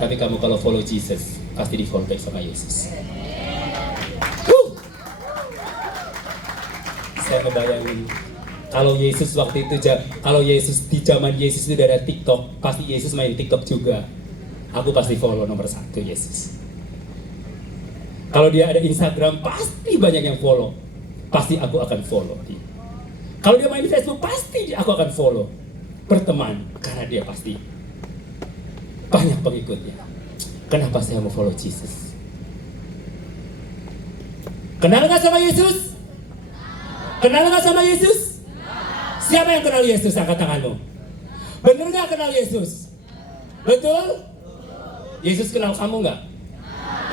Tapi kamu kalau follow Jesus pasti di fallback sama Yesus. Saya ngebayangin kalau Yesus waktu itu, kalau Yesus di zaman Yesus itu ada TikTok, pasti Yesus main TikTok juga. Aku pasti follow nomor 1 Yesus. Kalau dia ada Instagram pasti banyak yang follow. Pasti aku akan follow dia. Kalau dia main Facebook pasti aku akan follow. Berteman karena dia pasti banyak pengikutnya. Kenapa saya mau follow Jesus? Kenal nggak sama Yesus? Kenal nggak sama Yesus? Siapa yang kenal Yesus? Angkat tanganmu. Bener nggak kenal Yesus? Betul? Yesus kenal kamu nggak?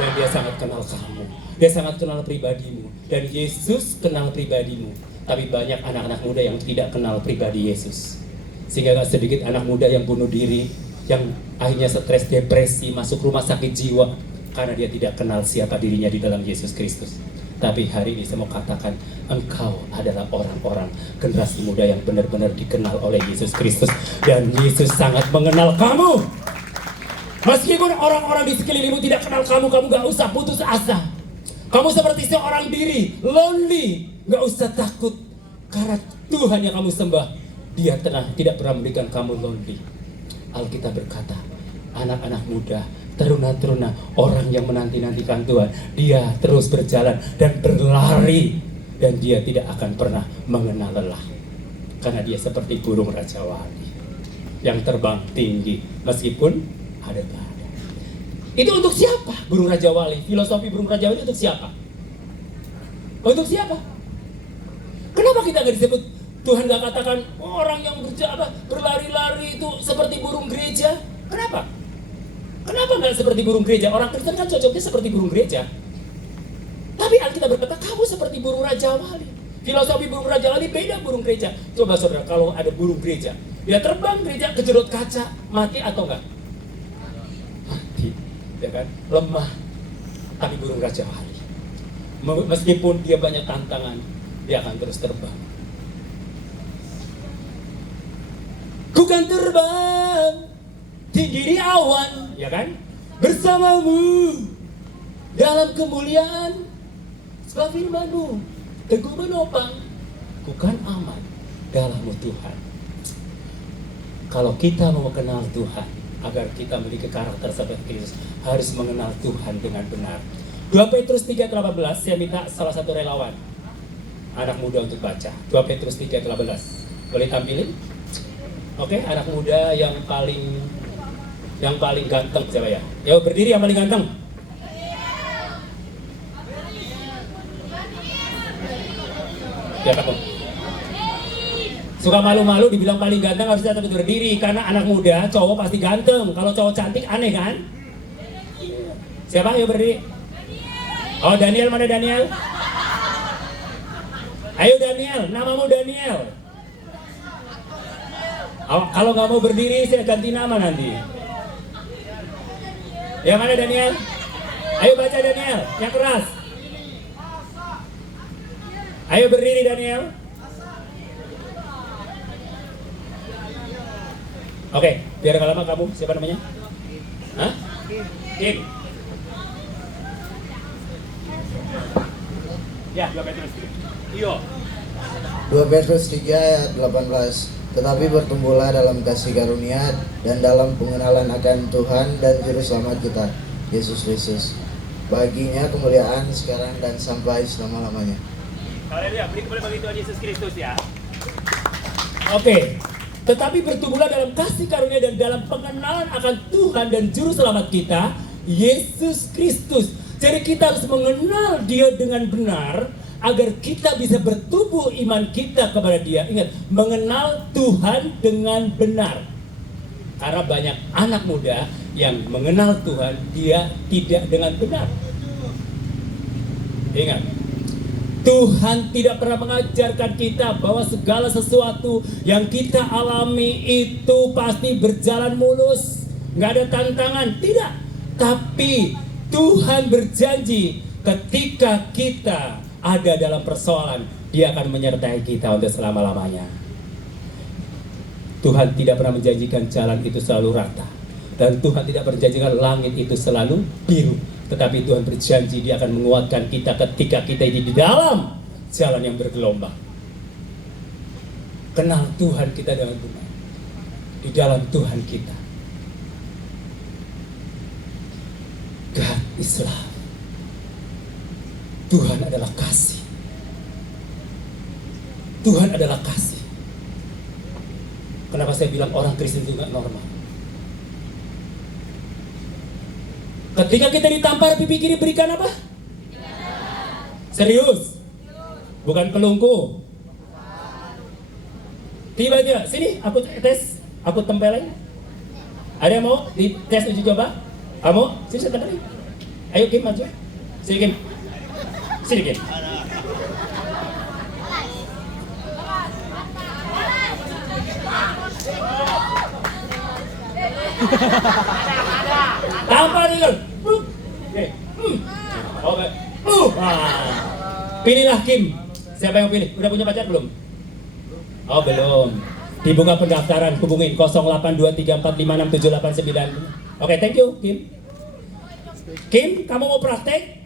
Dan dia sangat kenal kamu. Dia sangat kenal pribadimu. Dan Yesus kenal pribadimu. Tapi banyak anak-anak muda yang tidak kenal pribadi Yesus. Sehingga gak sedikit anak muda yang bunuh diri, yang akhirnya stres, depresi, masuk rumah sakit jiwa karena dia tidak kenal siapa dirinya di dalam Yesus Kristus. Tapi hari ini saya mau katakan, engkau adalah orang-orang generasi muda yang benar-benar dikenal oleh Yesus Kristus. Dan Yesus sangat mengenal kamu. Meskipun orang-orang di sekelilingmu tidak kenal kamu, kamu gak usah putus asa. Kamu seperti seorang diri, lonely. Gak usah takut. Karena Tuhan yang kamu sembah, Dia tidak pernah memberikan kamu lonely. Alkitab berkata, anak-anak muda, teruna-teruna, orang yang menanti-nantikan Tuhan, dia terus berjalan dan berlari, dan dia tidak akan pernah mengenal lelah, karena dia seperti burung Raja Wali. yang terbang tinggi meskipun ada keadaan. Itu untuk siapa? Burung Raja Wali. Filosofi burung Raja Wali untuk siapa? Untuk siapa? Kenapa kita nggak disebut, Tuhan nggak katakan orang yang berlari-lari itu seperti burung gereja? Kenapa? Kenapa nggak seperti burung gereja? Orang Kristen kan cocoknya seperti burung gereja. Tapi Alkitab berkata kamu seperti burung Raja Wali. Filosofi burung Raja Wali beda burung gereja. Coba saudara, kalau ada burung gereja, dia terbang gereja kejerut kaca, mati atau enggak? Mati, ya kan? Lemah. Tapi burung Raja Wali, meskipun dia banyak tantangan, dia akan terus terbang. Ku kan terbang tinggi di awan, ya kan? Bersamamu dalam kemuliaan. Sebab firman-Mu teguh menopang, ku kan aman dalam-Mu Tuhan. Kalau kita mau kenal Tuhan, agar kita memiliki karakter seperti Kristus, harus mengenal Tuhan dengan benar. 2 Petrus 3:18, saya minta salah satu relawan anak muda untuk baca. 2 Petrus 3:18. Boleh tampilin? Oke, anak muda yang paling ganteng siapa ya? Ya berdiri yang paling ganteng. Ya kamu. Suka malu-malu dibilang paling ganteng harusnya tetap berdiri karena anak muda cowok pasti ganteng. Kalau cowok cantik aneh kan? Siapa? Ayo berdiri. Oh Daniel, mana Daniel? Ayo Daniel, namamu Daniel. Oh, kalau nggak mau berdiri saya ganti nama nanti. Ya mana Daniel? Ayo baca Daniel, yang keras. Ayo berdiri Daniel. Oke, biar gak lama kamu, siapa namanya? Hah? Kim. Ya, 2 Petrus. Iyo. 2 Petrus 3 ayat 18. Tetapi bertumbuhlah dalam kasih karunia dan dalam pengenalan akan Tuhan dan Juru Selamat kita, Yesus Kristus. Baginya kemuliaan sekarang dan sampai selama-lamanya. Haleluya, beri kemuliaan bagi Tuhan Yesus Kristus ya. Oke, tetapi bertumbuhlah dalam kasih karunia dan dalam pengenalan akan Tuhan dan Juru Selamat kita, Yesus Kristus. Jadi kita harus mengenal Dia dengan benar, agar kita bisa bertumbuh iman kita kepada Dia. Ingat, mengenal Tuhan dengan benar. Karena banyak anak muda yang mengenal Tuhan, dia tidak dengan benar. Ingat, Tuhan tidak pernah mengajarkan kita bahwa segala sesuatu yang kita alami itu pasti berjalan mulus, nggak ada tantangan, tidak. Tapi Tuhan berjanji ketika kita ada dalam persoalan, Dia akan menyertai kita untuk selama-lamanya. Tuhan tidak pernah menjanjikan jalan itu selalu rata, dan Tuhan tidak menjanjikan langit itu selalu biru. Tetapi Tuhan berjanji Dia akan menguatkan kita ketika kita di dalam jalan yang bergelombang. Kenal Tuhan kita dengan benar. Di dalam Tuhan kita, God is love. Tuhan adalah kasih. Tuhan adalah kasih. Kenapa saya bilang orang Kristen itu nggak normal? Ketika kita ditampar pipi kiri, berikan apa? Serius? Bukan pelungku. Tiba-tiba, sini aku tes, aku tempelin. Ada yang mau di tes uji coba? Kamu? Sini saya tempelin. Ayo Kim, maju. Sini Kim. Sini Kim. Tampar dulu. Oke. Oke. Pilihlah Kim. Siapa yang pilih? Udah punya pacar belum? Oh belum. Dibuka pendaftaran, hubungin 0823456789. Oke, thank you Kim. Kim, kamu mau praktek?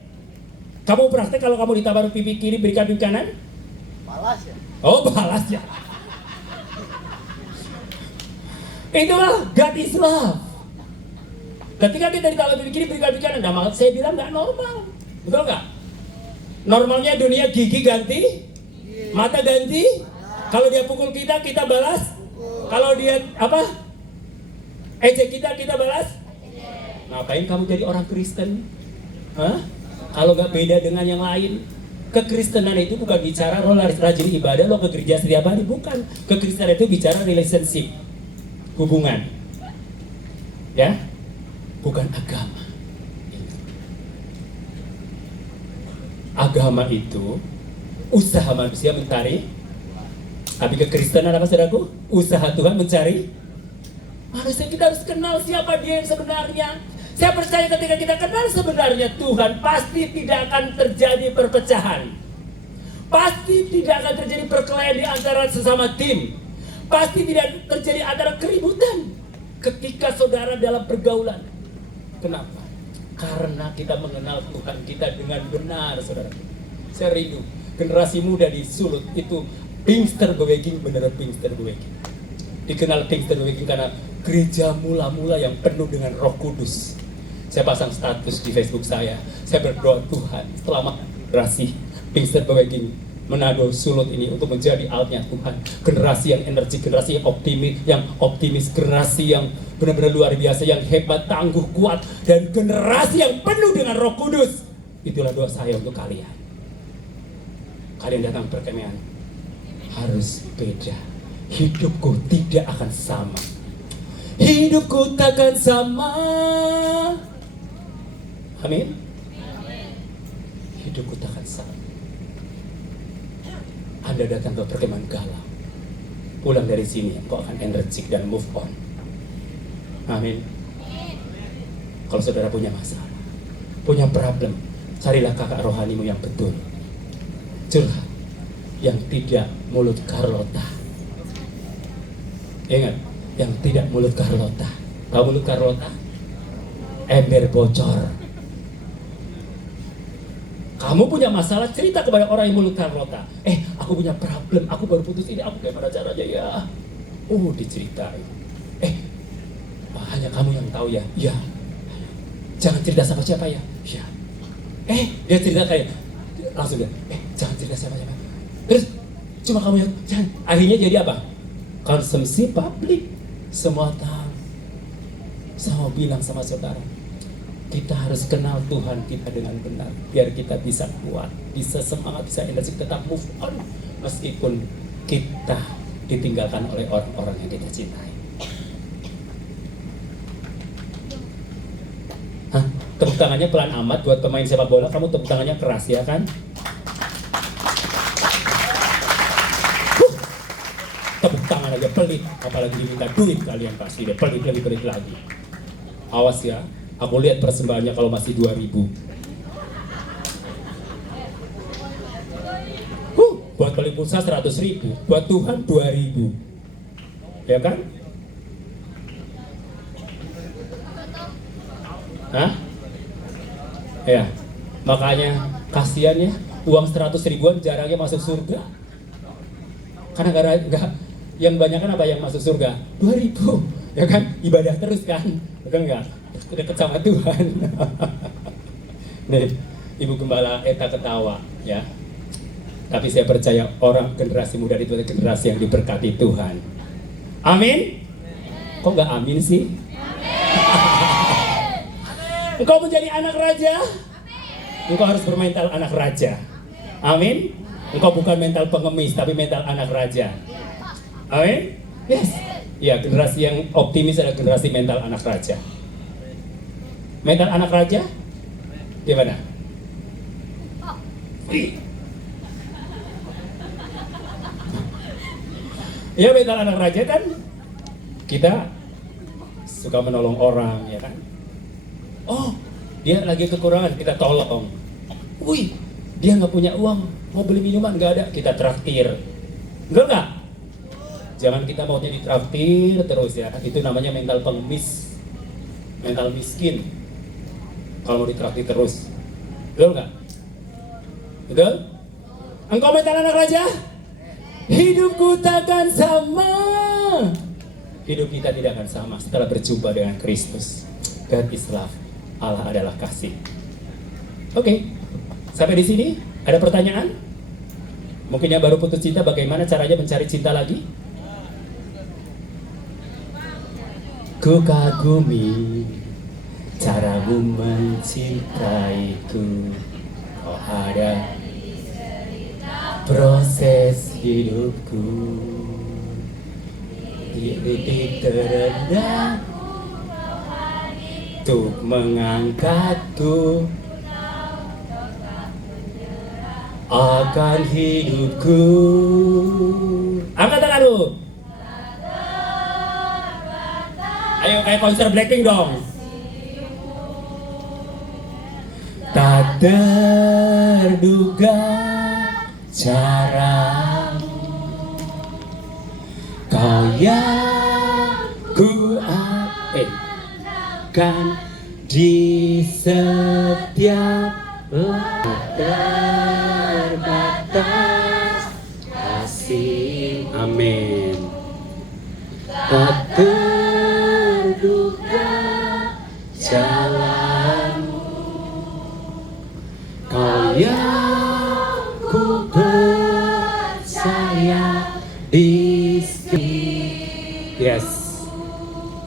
Kamu praktek kalau kamu ditampar pipi kiri, berikan pipi kanan? Balas ya? Oh balas ya. Itulah God is love. Ketika kita ditampar pipi kiri, berikan pipi kanan. Nah, saya bilang nggak normal, betul nggak? Normalnya dunia gigi ganti, mata ganti. Kalau dia pukul kita, kita balas. Kalau dia apa? Ejek kita, kita balas. Ngapain kamu jadi orang Kristen? Hah? Kalau nggak beda dengan yang lain. Kekristenan itu bukan bicara lo rajin ibadah, lo ke gereja setiap hari, bukan. Kekristenan itu bicara relationship, hubungan, ya, bukan agama. Agama itu usaha manusia mencari, tapi kekristenan apa saudaraku? Usaha Tuhan mencari manusia. Kita harus kenal siapa Dia yang sebenarnya. Saya percaya ketika kita kenal sebenarnya Tuhan, pasti tidak akan terjadi perpecahan. Pasti tidak akan terjadi perkelahian di antara sesama tim. Pasti tidak terjadi antara keributan ketika saudara dalam pergaulan. Kenapa? Karena kita mengenal Tuhan kita dengan benar, saudara. Saya rindu generasi muda di Sulut itu Pinksterbeweging, beneran Pinksterbeweging. Dikenal Pinksterbeweging karena gereja mula-mula yang penuh dengan Roh Kudus. Saya pasang status di Facebook saya berdoa Tuhan selama generasi Pinksterbeweging Manado Sulut ini untuk menjadi alatnya Tuhan. Generasi yang energi, generasi yang optimis, generasi yang benar-benar luar biasa, yang hebat, tangguh, kuat, dan generasi yang penuh dengan Roh Kudus. Itulah doa saya untuk kalian. Kalian datang perkemahan harus beda. Hidupku tidak akan sama. Hidupku takkan sama. Amin. Hidupku takkan sama. Anda datang ke perkemahan galau, pulang dari sini engkau akan energik dan move on. Amin. Kalau saudara punya masalah, punya problem, carilah kakak rohanimu yang betul. Curhat, yang tidak mulut Carlota. Ingat, yang tidak mulut Carlota. Tahu mulut Carlota? Ember bocor. Kamu punya masalah, cerita kepada orang yang mulut Carlota. Aku punya problem, aku baru putus ini, aku gimana caranya ya? Diceritain. Hanya kamu yang tahu ya? Ya. Jangan cerita sama siapa ya? Ya. Dia cerita kayak langsung dia. Jangan cerita siapa-siapa. Terus cuma kamu yang jangan. Akhirnya jadi apa? Konsumsi publik. Semua tahu. Sama bilang sama saudara, kita harus kenal Tuhan kita dengan benar, biar kita bisa kuat, bisa semangat, bisa energi, tetap move on meskipun kita ditinggalkan oleh orang-orang yang kita cintai. Tepuk tangannya pelan amat buat pemain sepak bola. Kamu tepuk tangannya keras ya kan? Tepuk tangan aja pelit, apalagi diminta duit kalian pasti deh pelit lagi. Awas ya. Aku lihat persembahannya kalau masih 2.000. Buat beli pulsa 100.000, buat Tuhan 2.000. Ya kan? Hah? Ya. Makanya kasihan ya, uang 100 ribuan jarangnya masuk surga. Karena enggak yang banyak kan apa yang masuk surga? 2.000. Ya kan? Ibadah terus kan? Betul enggak? Dekat sama Tuhan. Nih, Ibu Gembala Eta ketawa ya. Tapi saya percaya orang generasi muda itu adalah generasi yang diberkati Tuhan. Amin. Kok nggak amin sih? Engkau menjadi anak raja. Engkau harus bermental anak raja. Amin. Engkau bukan mental pengemis tapi mental anak raja. Amin. Yes. Ya, generasi yang optimis adalah generasi mental anak raja. Mental anak raja gimana? Ya, mental anak raja kan kita suka menolong orang ya kan. Dia lagi kekurangan kita tolong. Dia nggak punya uang mau beli minuman nggak ada, kita traktir. Enggak? Jangan kita maunya ditraktir terus ya. Itu namanya mental pengemis, mental miskin. Kalau mau ditraktir terus, betul nggak? Betul? Engkau mental anak raja? Hidupku takkan sama. Hidup kita tidak akan sama setelah berjumpa dengan Kristus. God is love. Allah adalah kasih. Oke, sampai di sini ada pertanyaan? Mungkin yang baru putus cinta, bagaimana caranya mencari cinta lagi? Ku kagumi caramu mencintaiku. Kau ada proses hidupku. Di titik terendah untuk mengangkatku akan hidupku. Angkat tangan lu. Ayo kayak konser Blackpink dong. Tak terduga caramu, kau yang ku kan di setiap terbatas kasih. Amin. Tak terduga jalanmu, kau yang ku percaya di sini. Yes.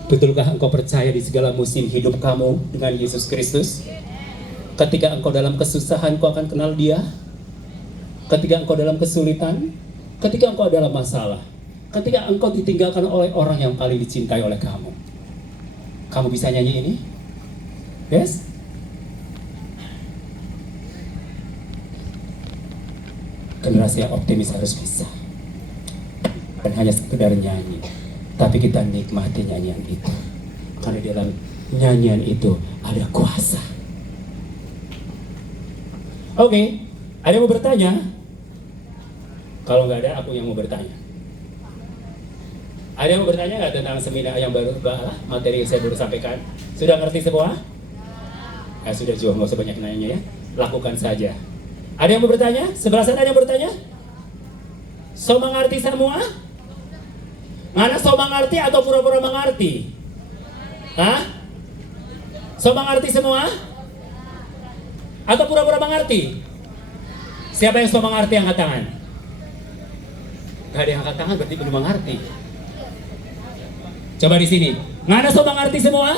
Betulkah engkau percaya di segala musim hidup kamu dengan Yesus Kristus? Ketika engkau dalam kesusahan, kau akan kenal Dia. Ketika engkau dalam kesulitan, ketika engkau dalam masalah, ketika engkau ditinggalkan oleh orang yang paling dicintai oleh kamu. Kamu bisa nyanyi ini? Yes? Generasi yang optimis harus bisa. Dan hanya sekedar nyanyi, tapi kita nikmati nyanyian itu. Karena di dalam nyanyian itu ada kuasa. Oke, ada yang mau bertanya? Kalau nggak ada, aku yang mau bertanya. Ada yang mau bertanya nggak tentang seminar yang baru, materi yang saya baru sampaikan? Sudah ngerti semua? Ya sudah juga, nggak usah banyak nanya ya. Lakukan saja. Ada yang mau bertanya? Sebelah sana ada yang bertanya? So mengerti semua? Mana so mengerti atau pura-pura mengerti? Hah? So mengerti semua? Atau pura-pura mengerti? Siapa yang so mengerti angkat tangan? Gak ada yang angkat tangan berarti belum mengerti. Coba di sini. Mana so mengerti semua?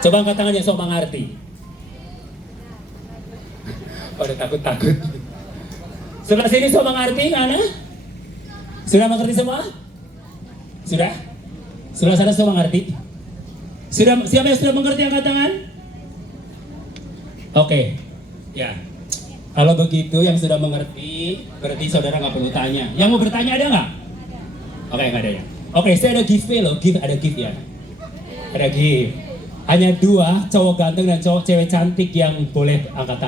Coba angkat tangan yang so mengerti. Pada takut-takut. Sebelah sini so mengerti, mana? Sudah mengerti semua? Sudah? Sebelah sana so mengerti? Sudah, siapa yang sudah mengerti angkat tangan? Oke, ya. Kalau begitu yang sudah mengerti, berarti saudara nggak perlu tanya. Yang mau bertanya ada nggak? Oke, nggak ada ya. Oke, saya ada giveaway loh, ada gift ya. Ada gift. Hanya 2 cowok ganteng dan cowok cewek cantik yang boleh angkat tangan.